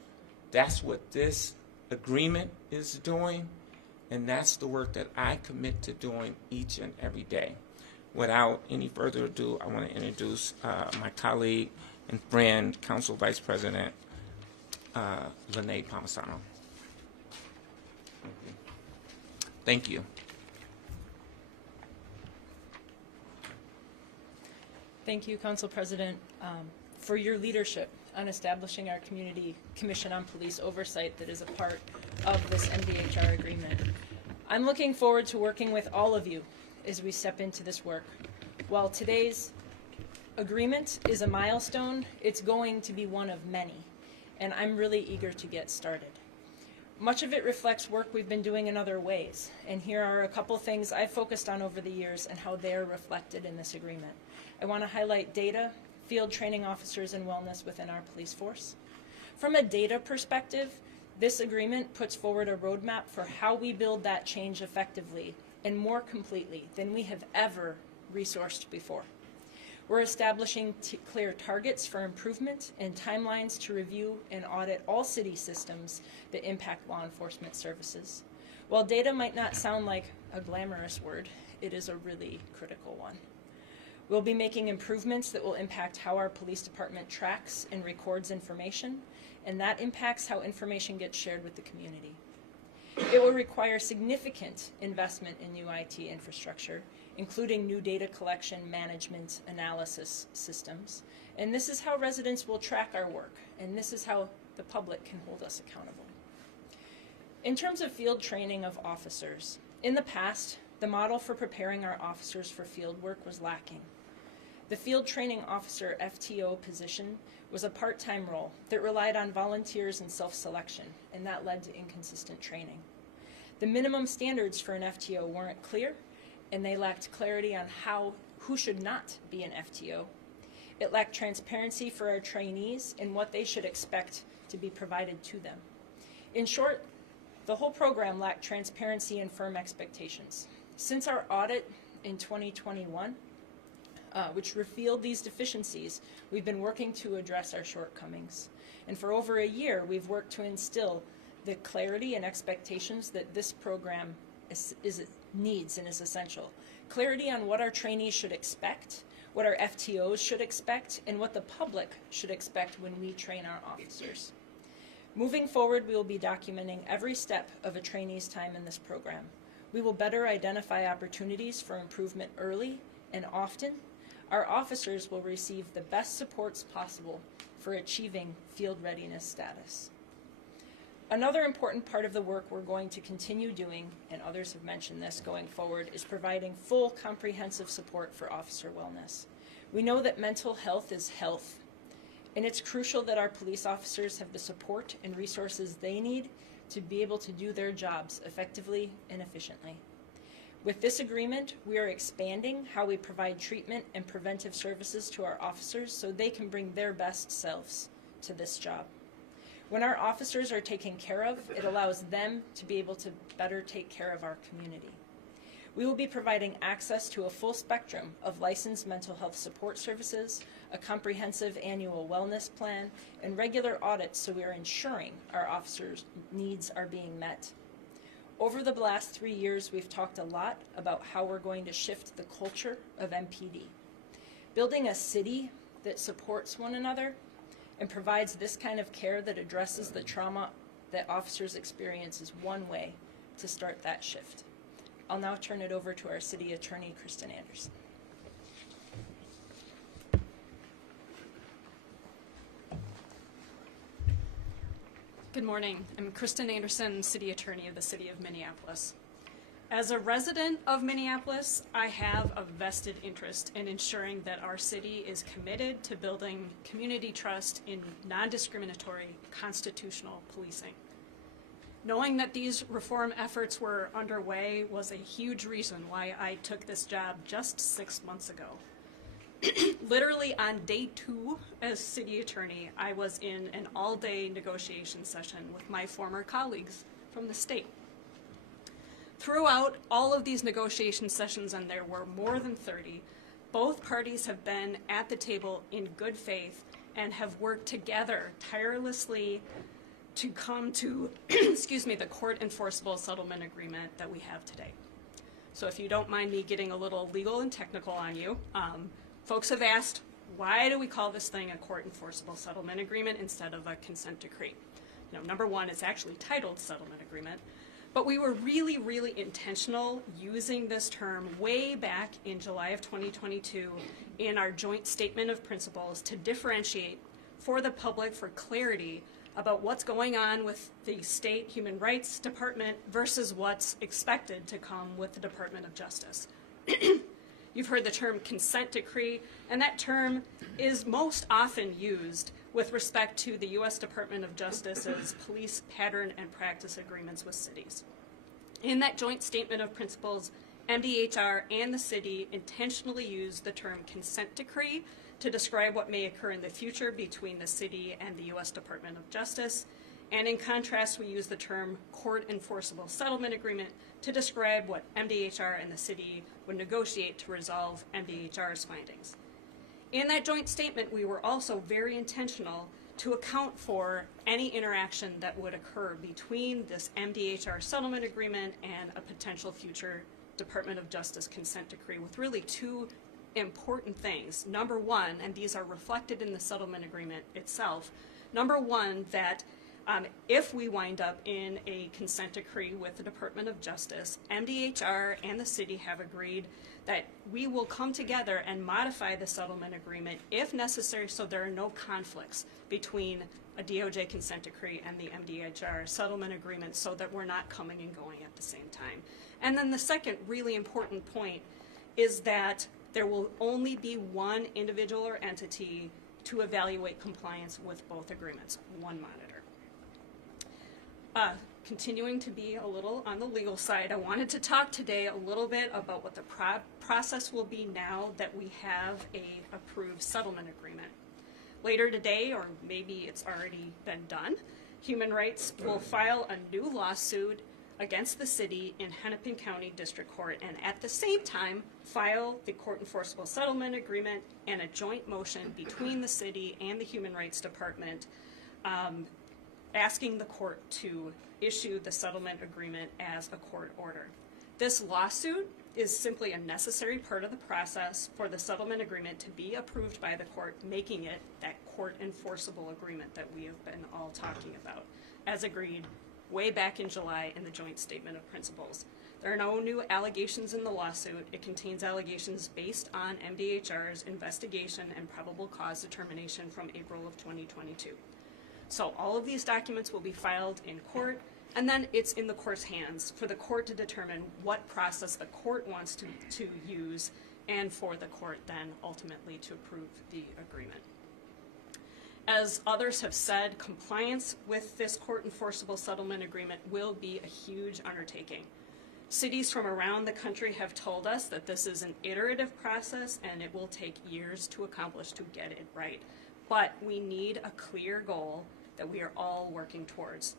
That's what this agreement is doing, and that's the work that I commit to doing each and every day. Without any further ado, I want to introduce my colleague and friend, Council Vice President Lene Palmisano. Thank you. Thank you, Council President, for your leadership on establishing our Community Commission on Police Oversight that is a part of this NDHR agreement. I'm looking forward to working with all of you as we step into this work. While today's agreement is a milestone, it's going to be one of many, and I'm really eager to get started. Much of it reflects work we've been doing in other ways, and here are a couple things I've focused on over the years and how they're reflected in this agreement. I want to highlight data, field training officers, and wellness within our police force. From a data perspective, this agreement puts forward a roadmap for how we build that change effectively and more completely than we have ever resourced before. We're establishing clear targets for improvement and timelines to review and audit all city systems that impact law enforcement services. While data might not sound like a glamorous word, it is a really critical one. We'll be making improvements that will impact how our police department tracks and records information, and that impacts how information gets shared with the community. It will require significant investment in new IT infrastructure, including new data collection, management, analysis systems. And this is how residents will track our work, and this is how the public can hold us accountable. In terms of field training of officers, in the past, the model for preparing our officers for field work was lacking. The field training officer FTO position was a part-time role that relied on volunteers and self-selection, and that led to inconsistent training. The minimum standards for an FTO weren't clear, and they lacked clarity on who should not be an FTO. It lacked transparency for our trainees and what they should expect to be provided to them. In short, the whole program lacked transparency and firm expectations. Since our audit in 2021, which revealed these deficiencies, we've been working to address our shortcomings. And for over a year, we've worked to instill the clarity and expectations that this program needs and is essential. Clarity on what our trainees should expect, what our FTOs should expect, and what the public should expect when we train our officers. Moving forward, we will be documenting every step of a trainee's time in this program. We will better identify opportunities for improvement early and often. Our officers will receive the best supports possible for achieving field readiness status. Another important part of the work we're going to continue doing, and others have mentioned this going forward, is providing full comprehensive support for officer wellness. We know that mental health is health, and it's crucial that our police officers have the support and resources they need to be able to do their jobs effectively and efficiently. With this agreement, we are expanding how we provide treatment and preventive services to our officers so they can bring their best selves to this job. When our officers are taken care of, it allows them to be able to better take care of our community. We will be providing access to a full spectrum of licensed mental health support services, a comprehensive annual wellness plan, and regular audits so we are ensuring our officers' needs are being met. Over the last 3 years, we've talked a lot about how we're going to shift the culture of MPD. Building a city that supports one another and provides this kind of care that addresses the trauma that officers experience is one way to start that shift. I'll now turn it over to our city attorney, Kristen Anderson. Good morning. I'm Kristen Anderson, City Attorney of the City of Minneapolis. As a resident of Minneapolis, I have a vested interest in ensuring that our city is committed to building community trust in non-discriminatory constitutional policing. Knowing that these reform efforts were underway was a huge reason why I took this job just 6 months ago. Literally on day 2 as city attorney, I was in an all-day negotiation session with my former colleagues from the state. Throughout all of these negotiation sessions, and there were more than 30, both parties have been at the table in good faith and have worked together tirelessly to come to, the court-enforceable settlement agreement that we have today. So if you don't mind me getting a little legal and technical on you, folks have asked, why do we call this thing a court-enforceable settlement agreement instead of a consent decree? You know, number one, it's actually titled settlement agreement, but we were really, really intentional using this term way back in July of 2022 in our joint statement of principles to differentiate for the public, for clarity, about what's going on with the state human rights department versus what's expected to come with the Department of Justice. You've heard the term consent decree, and that term is most often used with respect to the U.S. Department of Justice's police pattern and practice agreements with cities. In that joint statement of principles, MDHR and the city intentionally use the term consent decree to describe what may occur in the future between the city and the U.S. Department of Justice. And in contrast, we use the term court-enforceable settlement agreement to describe what MDHR and the city would negotiate to resolve MDHR's findings. In that joint statement, we were also very intentional to account for any interaction that would occur between this MDHR settlement agreement and a potential future Department of Justice consent decree with really two important things. Number one, and these are reflected in the settlement agreement itself, number one, that if we wind up in a consent decree with the Department of Justice, MDHR and the city have agreed that we will come together and modify the settlement agreement if necessary so there are no conflicts between a DOJ consent decree and the MDHR settlement agreement so that we're not coming and going at the same time. And then the second really important point is that there will only be one individual or entity to evaluate compliance with both agreements, one monitor. Continuing to be a little on the legal side, I wanted to talk today a little bit about what the process will be now that we have a approved settlement agreement. Later today, or maybe it's already been done, Human Rights will file a new lawsuit against the city in Hennepin County District Court, and at the same time file the court-enforceable settlement agreement and a joint motion between the city and the Human Rights Department asking the court to issue the settlement agreement as a court order. This lawsuit is simply a necessary part of the process for the settlement agreement to be approved by the court, making it that court-enforceable agreement that we have been all talking about, as agreed way back in July in the joint statement of principles. There are no new allegations in the lawsuit. It contains allegations based on MDHR's investigation and probable cause determination from April of 2022. So all of these documents will be filed in court, and then it's in the court's hands for the court to determine what process the court wants to use, and for the court then ultimately to approve the agreement. As others have said, compliance with this court-enforceable settlement agreement will be a huge undertaking. Cities from around the country have told us that this is an iterative process and it will take years to accomplish to get it right. But we need a clear goal that we are all working towards.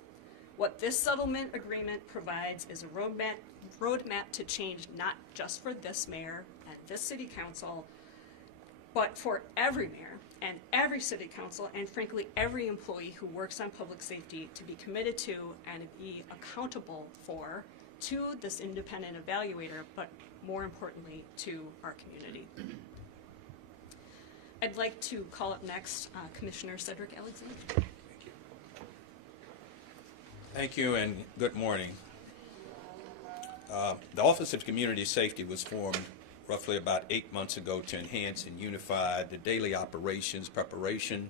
What this settlement agreement provides is a roadmap to change not just for this mayor and this city council, but for every mayor and every city council and frankly every employee who works on public safety to be committed to and be accountable for to this independent evaluator, but more importantly to our community. I'd like to call up next Commissioner Cedric Alexander. Thank you and good morning. The Office of Community Safety was formed roughly about 8 months ago to enhance and unify the daily operations, preparation,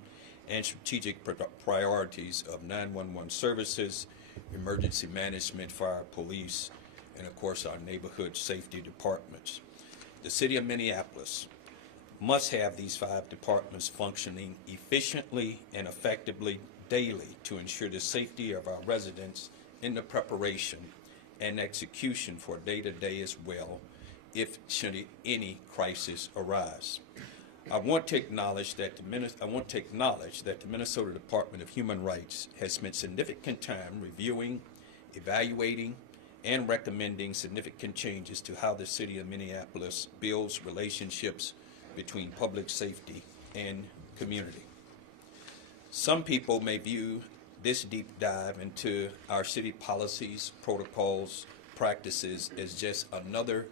and strategic priorities of 911 services, emergency management, fire, police, and of course our neighborhood safety departments. The City of Minneapolis must have these 5 departments functioning efficiently and effectively daily to ensure the safety of our residents in the preparation and execution for day-to-day as well, if should any crisis arise. I want to acknowledge that the Minnesota Department of Human Rights has spent significant time reviewing, evaluating, and recommending significant changes to how the City of Minneapolis builds relationships between public safety and community. Some people may view this deep dive into our city policies, protocols, practices as just another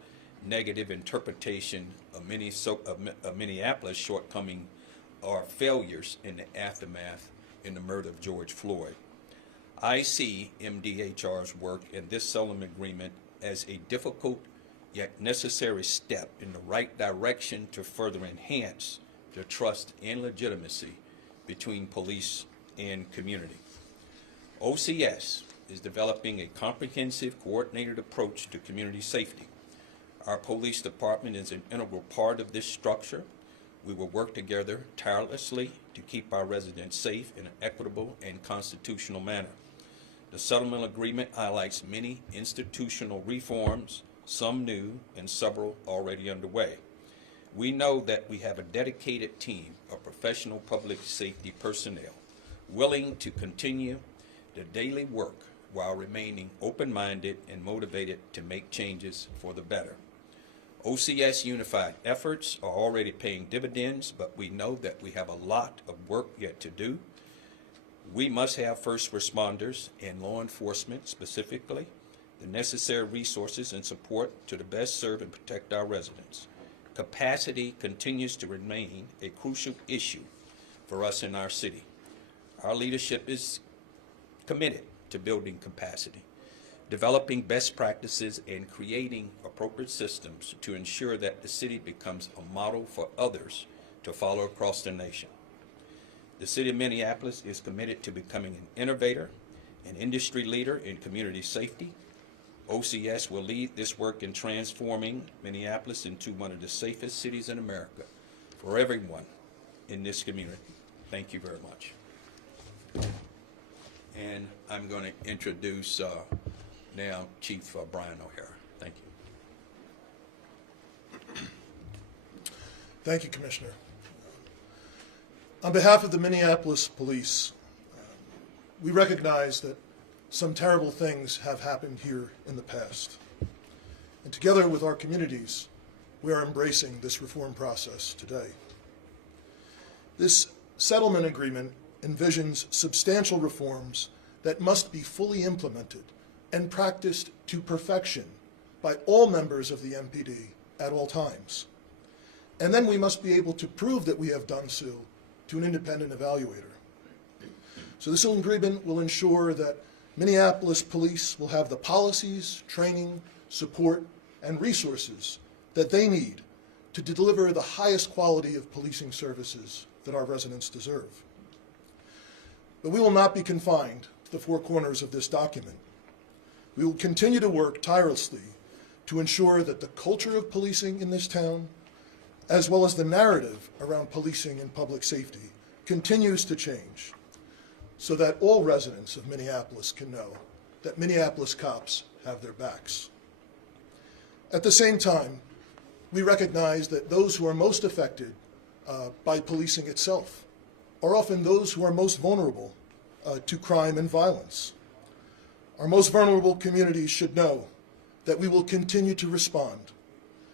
negative interpretation of Minneapolis' shortcoming or failures in the aftermath in the murder of George Floyd. I see MDHR's work in this settlement agreement as a difficult yet necessary step in the right direction to further enhance the trust and legitimacy between police and community. OCS is developing a comprehensive, coordinated approach to community safety. Our police department is an integral part of this structure. We will work together tirelessly to keep our residents safe in an equitable and constitutional manner. The settlement agreement highlights many institutional reforms, some new and several already underway. We know that we have a dedicated team of professional public safety personnel willing to continue the daily work while remaining open-minded and motivated to make changes for the better. OCS unified efforts are already paying dividends, but we know that we have a lot of work yet to do. We must have first responders and law enforcement, specifically, the necessary resources and support to the best serve and protect our residents. Capacity continues to remain a crucial issue for us in our city. Our leadership is committed to building capacity, developing best practices, and creating appropriate systems to ensure that the city becomes a model for others to follow across the nation. The city of Minneapolis is committed to becoming an innovator, an industry leader in community safety. OCS will lead this work in transforming Minneapolis into one of the safest cities in America for everyone in this community. Thank you very much. And I'm going to introduce now Chief Brian O'Hara. Thank you. Thank you, Commissioner. On behalf of the Minneapolis Police, we recognize that some terrible things have happened here in the past. And together with our communities, we are embracing this reform process today. This settlement agreement envisions substantial reforms that must be fully implemented and practiced to perfection by all members of the MPD at all times. And then we must be able to prove that we have done so to an independent evaluator. So this agreement will ensure that Minneapolis Police will have the policies, training, support, and resources that they need to deliver the highest quality of policing services that our residents deserve. But we will not be confined to the four corners of this document. We will continue to work tirelessly to ensure that the culture of policing in this town, as well as the narrative around policing and public safety, continues to change, so that all residents of Minneapolis can know that Minneapolis cops have their backs. At the same time, we recognize that those who are most affected by policing itself are often those who are most vulnerable to crime and violence. Our most vulnerable communities should know that we will continue to respond.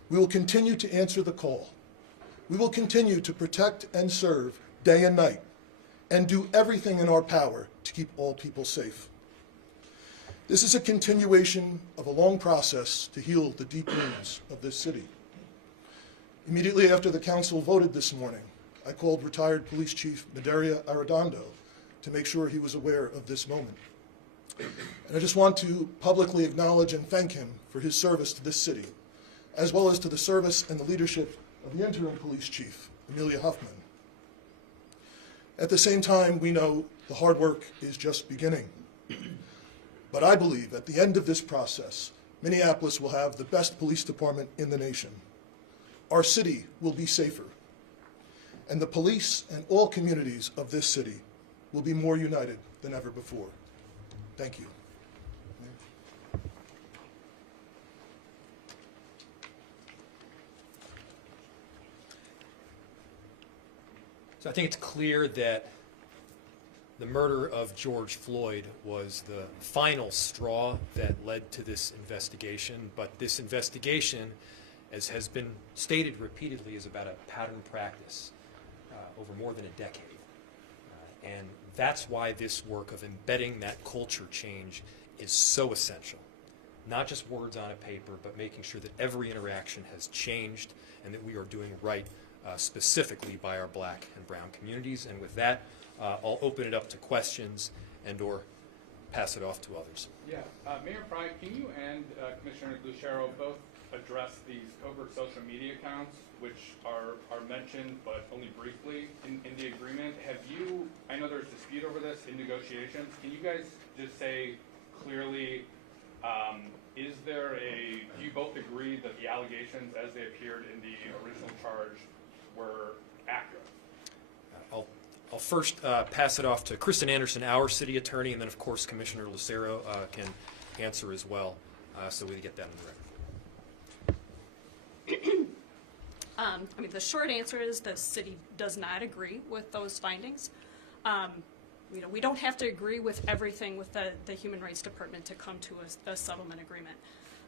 We will continue to answer the call. We will continue to protect and serve day and night, and do everything in our power to keep all people safe. This is a continuation of a long process to heal the deep wounds of this city. Immediately after the council voted this morning, I called retired Police Chief Medaria Arredondo to make sure he was aware of this moment. And I just want to publicly acknowledge and thank him for his service to this city, as well as to the service and the leadership of the interim police chief, Amelia Huffman. At the same time, we know the hard work is just beginning. But I believe at the end of this process, Minneapolis will have the best police department in the nation. Our city will be safer. And the police and all communities of this city will be more united than ever before. Thank you. So I think it's clear that the murder of George Floyd was the final straw that led to this investigation. But this investigation, as has been stated repeatedly, is about a pattern practice over more than a decade. And that's why this work of embedding that culture change is so essential. Not just words on a paper, but making sure that every interaction has changed and that we are doing right specifically by our black and brown communities. And with that, I'll open it up to questions and or pass it off to others. Yeah, Mayor Frye, can you and Commissioner Lucero both address these covert social media accounts, which are mentioned but only briefly in the agreement? Have you, I know there's dispute over this, this in negotiations, can you guys just say clearly, do you both agree that the allegations as they appeared in the original charge were accurate? I'll first pass it off to Kristen Anderson, our city attorney, and then of course Commissioner Lucero can answer as well, so we get that in the record. I mean, the short answer is the city does not agree with those findings. We don't have to agree with everything with the Human Rights Department to come to a settlement agreement.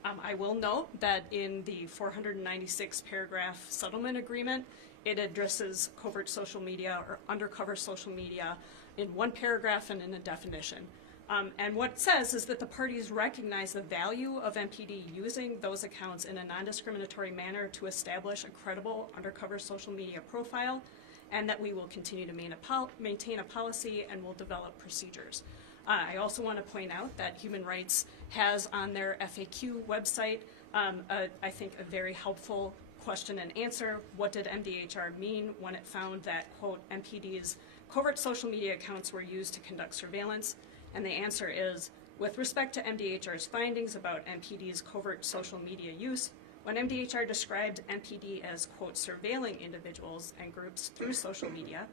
I will note that in the 496 paragraph settlement agreement, it addresses covert social media or undercover social media in one paragraph and in a definition. And what it says is that the parties recognize the value of MPD using those accounts in a non-discriminatory manner to establish a credible undercover social media profile, and that we will continue to maintain a policy and will develop procedures. I also want to point out that Human Rights has on their FAQ website, I think, a very helpful question and answer. What did MDHR mean when it found that, quote, MPD's covert social media accounts were used to conduct surveillance? And the answer is, with respect to MDHR's findings about MPD's covert social media use, when MDHR described MPD as, quote, surveilling individuals and groups through social media,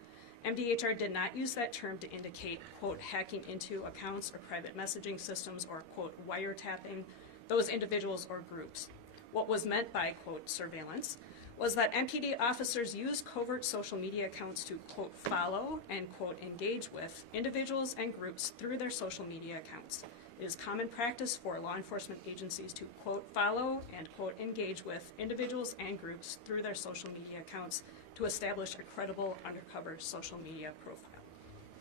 MDHR did not use that term to indicate, quote, hacking into accounts or private messaging systems or, quote, wiretapping those individuals or groups. What was meant by, quote, surveillance was that MPD officers use covert social media accounts to, quote, follow and, quote, engage with individuals and groups through their social media accounts. It is common practice for law enforcement agencies to, quote, follow and, quote, engage with individuals and groups through their social media accounts to establish a credible undercover social media profile.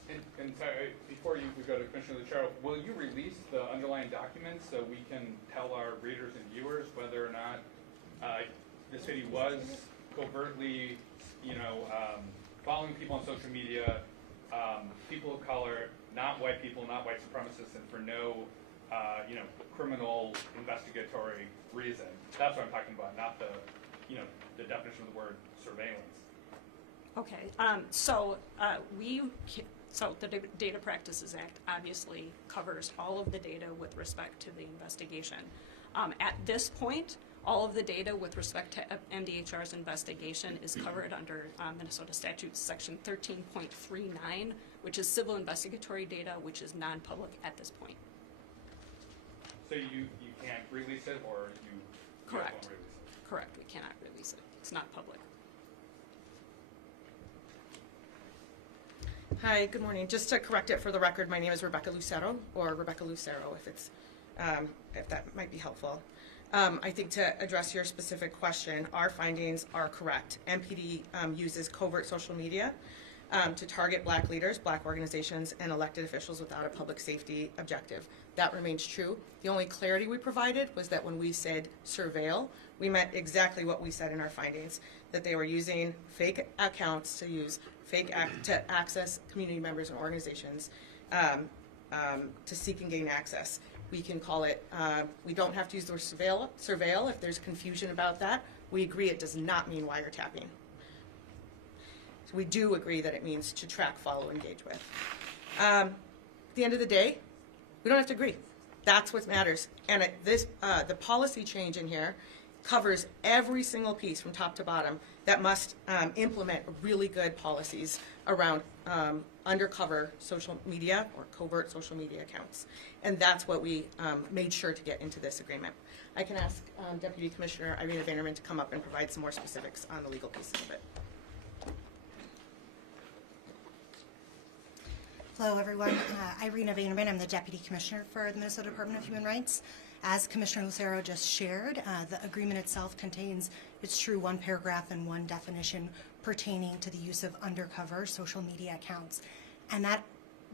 And sorry, before we go to Commissioner Lucero, will you release the underlying documents so we can tell our readers and viewers whether or not the city was covertly, following people on social media, people of color, not white people, not white supremacists, and for no, criminal investigatory reason? That's what I'm talking about, not the definition of the word surveillance. Okay, so the Data Practices Act obviously covers all of the data with respect to the investigation. At this point, all of the data with respect to MDHR's investigation is covered under Minnesota Statute Section 13.39, which is civil investigatory data, which is non-public at this point. So you can't release it, or you Correct. won't release it? Correct, we cannot release it. It's not public. Hi, good morning. Just to correct it for the record, my name is Rebecca Lucero, or Rebecca Lucero, if that might be helpful. I think to address your specific question, our findings are correct. MPD uses covert social media to target black leaders, black organizations, and elected officials without a public safety objective. That remains true. The only clarity we provided was that when we said surveil, we meant exactly what we said in our findings, that they were using fake accounts to access community members and organizations to seek and gain access. We can call it, we don't have to use the word surveil if there's confusion about that. We agree it does not mean wiretapping. So we do agree that it means to track, follow, engage with. At the end of the day, we don't have to agree. That's what matters. And the policy change in here covers every single piece from top to bottom that must implement really good policies around undercover social media or covert social media accounts. And that's what we made sure to get into this agreement. I can ask Deputy Commissioner Irina Vanderman to come up and provide some more specifics on the legal piece of it. Hello, everyone. Irina Vanderman. I'm the Deputy Commissioner for the Minnesota Department of Human Rights. As Commissioner Lucero just shared, the agreement itself contains, it's true, one paragraph and one definition pertaining to the use of undercover social media accounts. And that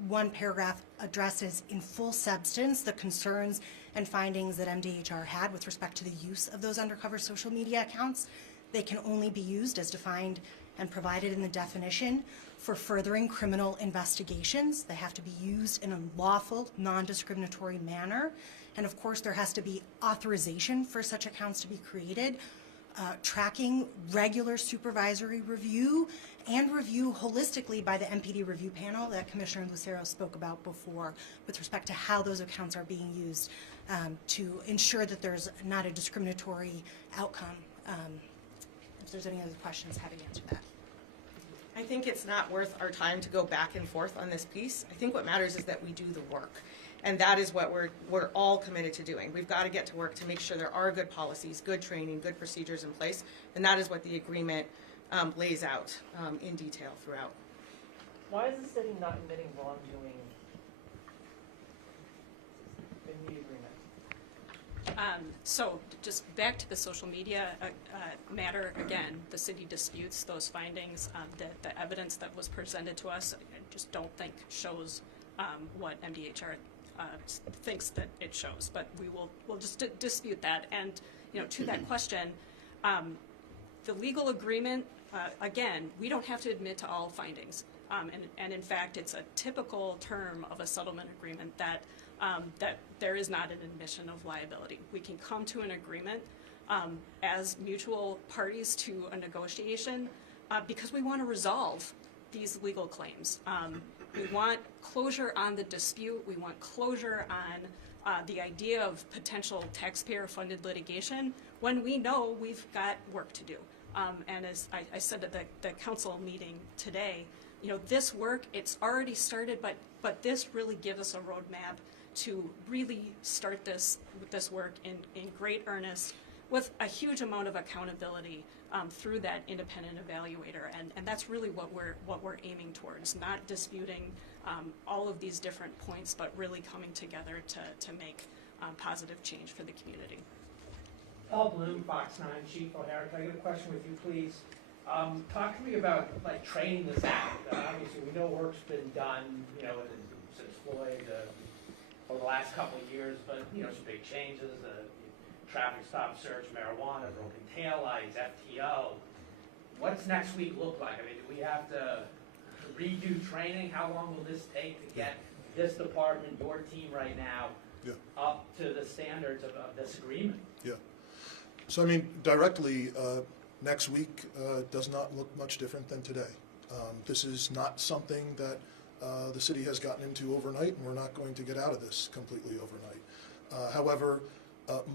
one paragraph addresses in full substance the concerns and findings that MDHR had with respect to the use of those undercover social media accounts. They can only be used as defined and provided in the definition for furthering criminal investigations. They have to be used in a lawful, non-discriminatory manner. And of course, there has to be authorization for such accounts to be created tracking regular supervisory review and review holistically by the MPD review panel that Commissioner Lucero spoke about before with respect to how those accounts are being used to ensure that there's not a discriminatory outcome. If there's any other questions, happy to answer that. I think it's not worth our time to go back and forth on this piece. I think what matters is that we do the work. And that is what we're all committed to doing. We've got to get to work to make sure there are good policies, good training, good procedures in place. And that is what the agreement lays out in detail throughout. Why is the city not admitting wrongdoing in the agreement? So just back to the social media matter, again, the city disputes those findings. The evidence that was presented to us, I just don't think shows what MDHR thinks that it shows, but we'll just dispute that. And to that question, the legal agreement, again, we don't have to admit to all findings, and in fact, it's a typical term of a settlement agreement that there is not an admission of liability. We can come to an agreement as mutual parties to a negotiation because we want to resolve these legal claims. We want closure on the dispute. We want closure on the idea of potential taxpayer-funded litigation when we know we've got work to do. And as I said at the council meeting today, this work, it's already started, but this really gives us a roadmap to really start this work in great earnest with a huge amount of accountability through that independent evaluator, and that's really what we're aiming towards. Not disputing all of these different points, but really coming together to make positive change for the community. Paul Bloom, Fox 9, Chief O'Hara. Can I get a question with you, please? Talk to me about training the staff. Obviously, we know work's been done, since Floyd over the last couple of years, but some big changes. Traffic stop search, marijuana, broken taillights, FTO. What's next week look like? I mean, do we have to redo training? How long will this take to get this department, your team right now, up to the standards of this agreement? Yeah. So, I mean, directly, next week does not look much different than today. This is not something that the city has gotten into overnight, and we're not going to get out of this completely overnight. However,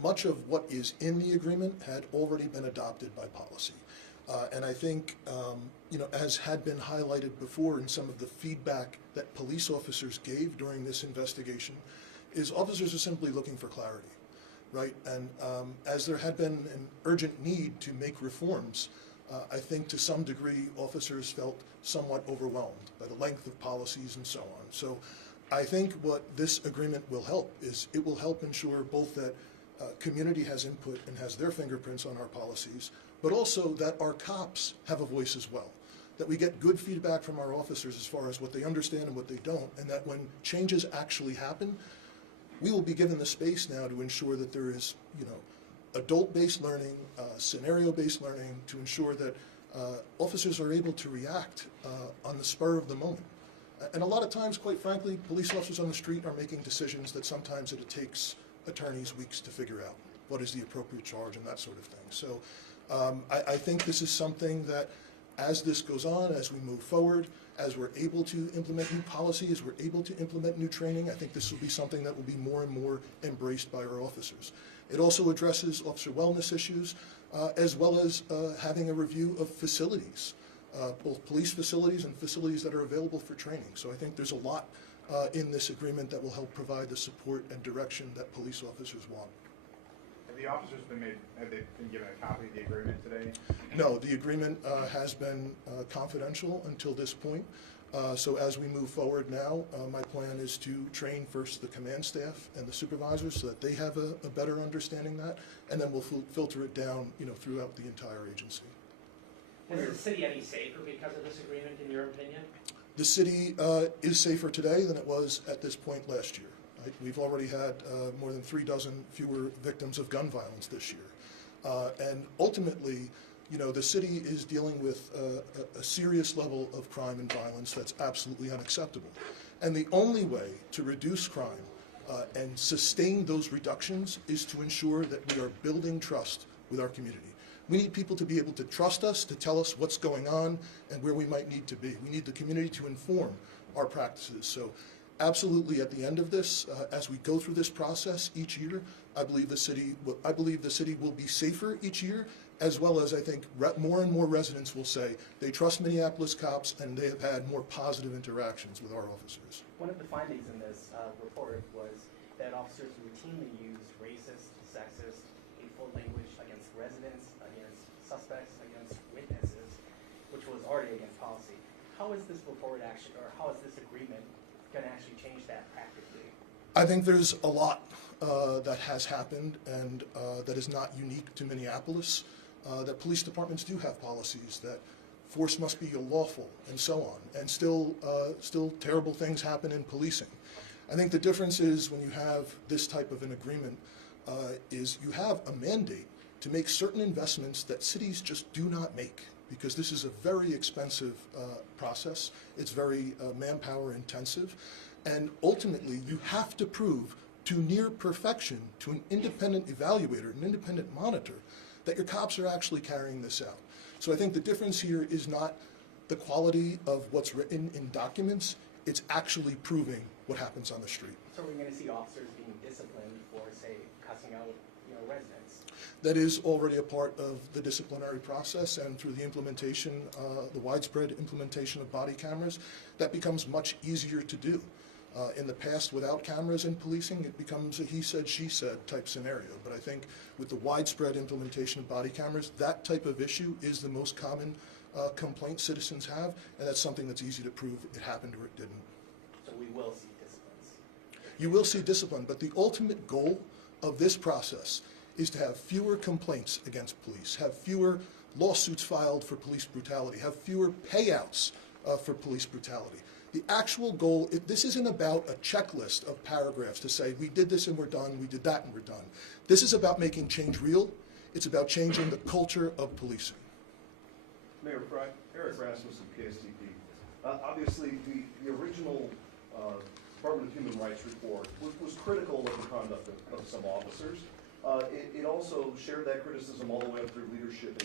much of what is in the agreement had already been adopted by policy. And I think, as had been highlighted before in some of the feedback that police officers gave during this investigation, is officers are simply looking for clarity, right? And as there had been an urgent need to make reforms, I think to some degree officers felt somewhat overwhelmed by the length of policies and so on. So I think what this agreement will help is it will help ensure both that community has input and has their fingerprints on our policies, but also that our cops have a voice as well, that we get good feedback from our officers as far as what they understand and what they don't, and that when changes actually happen, we will be given the space now to ensure that there is, adult-based learning, scenario-based learning to ensure that officers are able to react on the spur of the moment. And a lot of times, quite frankly, police officers on the street are making decisions that sometimes it takes attorneys weeks to figure out what is the appropriate charge and that sort of thing. So I think this is something that as this goes on, as we move forward, as we're able to implement new policy, as we're able to implement new training, I think this will be something that will be more and more embraced by our officers. It also addresses officer wellness issues, as well as having a review of facilities, both police facilities and facilities that are available for training. So I think there's a lot in this agreement that will help provide the support and direction that police officers want. Have the officers have they been given a copy of the agreement today? No, the agreement has been confidential until this point. So as we move forward now, my plan is to train first the command staff and the supervisors so that they have a better understanding of that, and then we'll filter it down, throughout the entire agency. Is the city any safer because of this agreement, in your opinion? The city is safer today than it was at this point last year. Right? We've already had more than 36 fewer victims of gun violence this year. And ultimately, the city is dealing with a serious level of crime and violence that's absolutely unacceptable. And the only way to reduce crime and sustain those reductions is to ensure that we are building trust with our community. We need people to be able to trust us, to tell us what's going on and where we might need to be. We need the community to inform our practices. So absolutely at the end of this, as we go through this process each year, I believe the city will be safer each year, as well as I think more and more residents will say they trust Minneapolis cops and they have had more positive interactions with our officers. One of the findings in this report was that officers routinely used racist, sexist, hateful language against residents, against suspects, against witnesses, which was already against policy. How is this report actually, or how is this agreement going to actually change that practically? I think there's a lot that has happened and that is not unique to Minneapolis, that police departments do have policies that force must be lawful and so on, and still terrible things happen in policing. I think the difference is when you have this type of an agreement is you have a mandate to make certain investments that cities just do not make, because this is a very expensive process. It's very manpower intensive. And ultimately, you have to prove to near perfection to an independent evaluator, an independent monitor, that your cops are actually carrying this out. So I think the difference here is not the quality of what's written in documents, it's actually proving what happens on the street. So we're going to see officers being disciplined for, say, cussing out, residents? That is already a part of the disciplinary process, and through the implementation, the widespread implementation of body cameras, that becomes much easier to do. In the past, without cameras in policing, it becomes a he said, she said type scenario. But I think with the widespread implementation of body cameras, that type of issue is the most common complaint citizens have, and that's something that's easy to prove it happened or it didn't. So we will see disciplines? You will see discipline, but the ultimate goal of this process is to have fewer complaints against police, have fewer lawsuits filed for police brutality, have fewer payouts for police brutality. The actual goal, this isn't about a checklist of paragraphs to say, we did this and we're done, we did that and we're done. This is about making change real. It's about changing the culture of policing. Mayor Frye, Eric Rasmussen, KSTP. Obviously, the original Department of Human Rights report was critical of the conduct of some officers. It also shared that criticism all the way up through leadership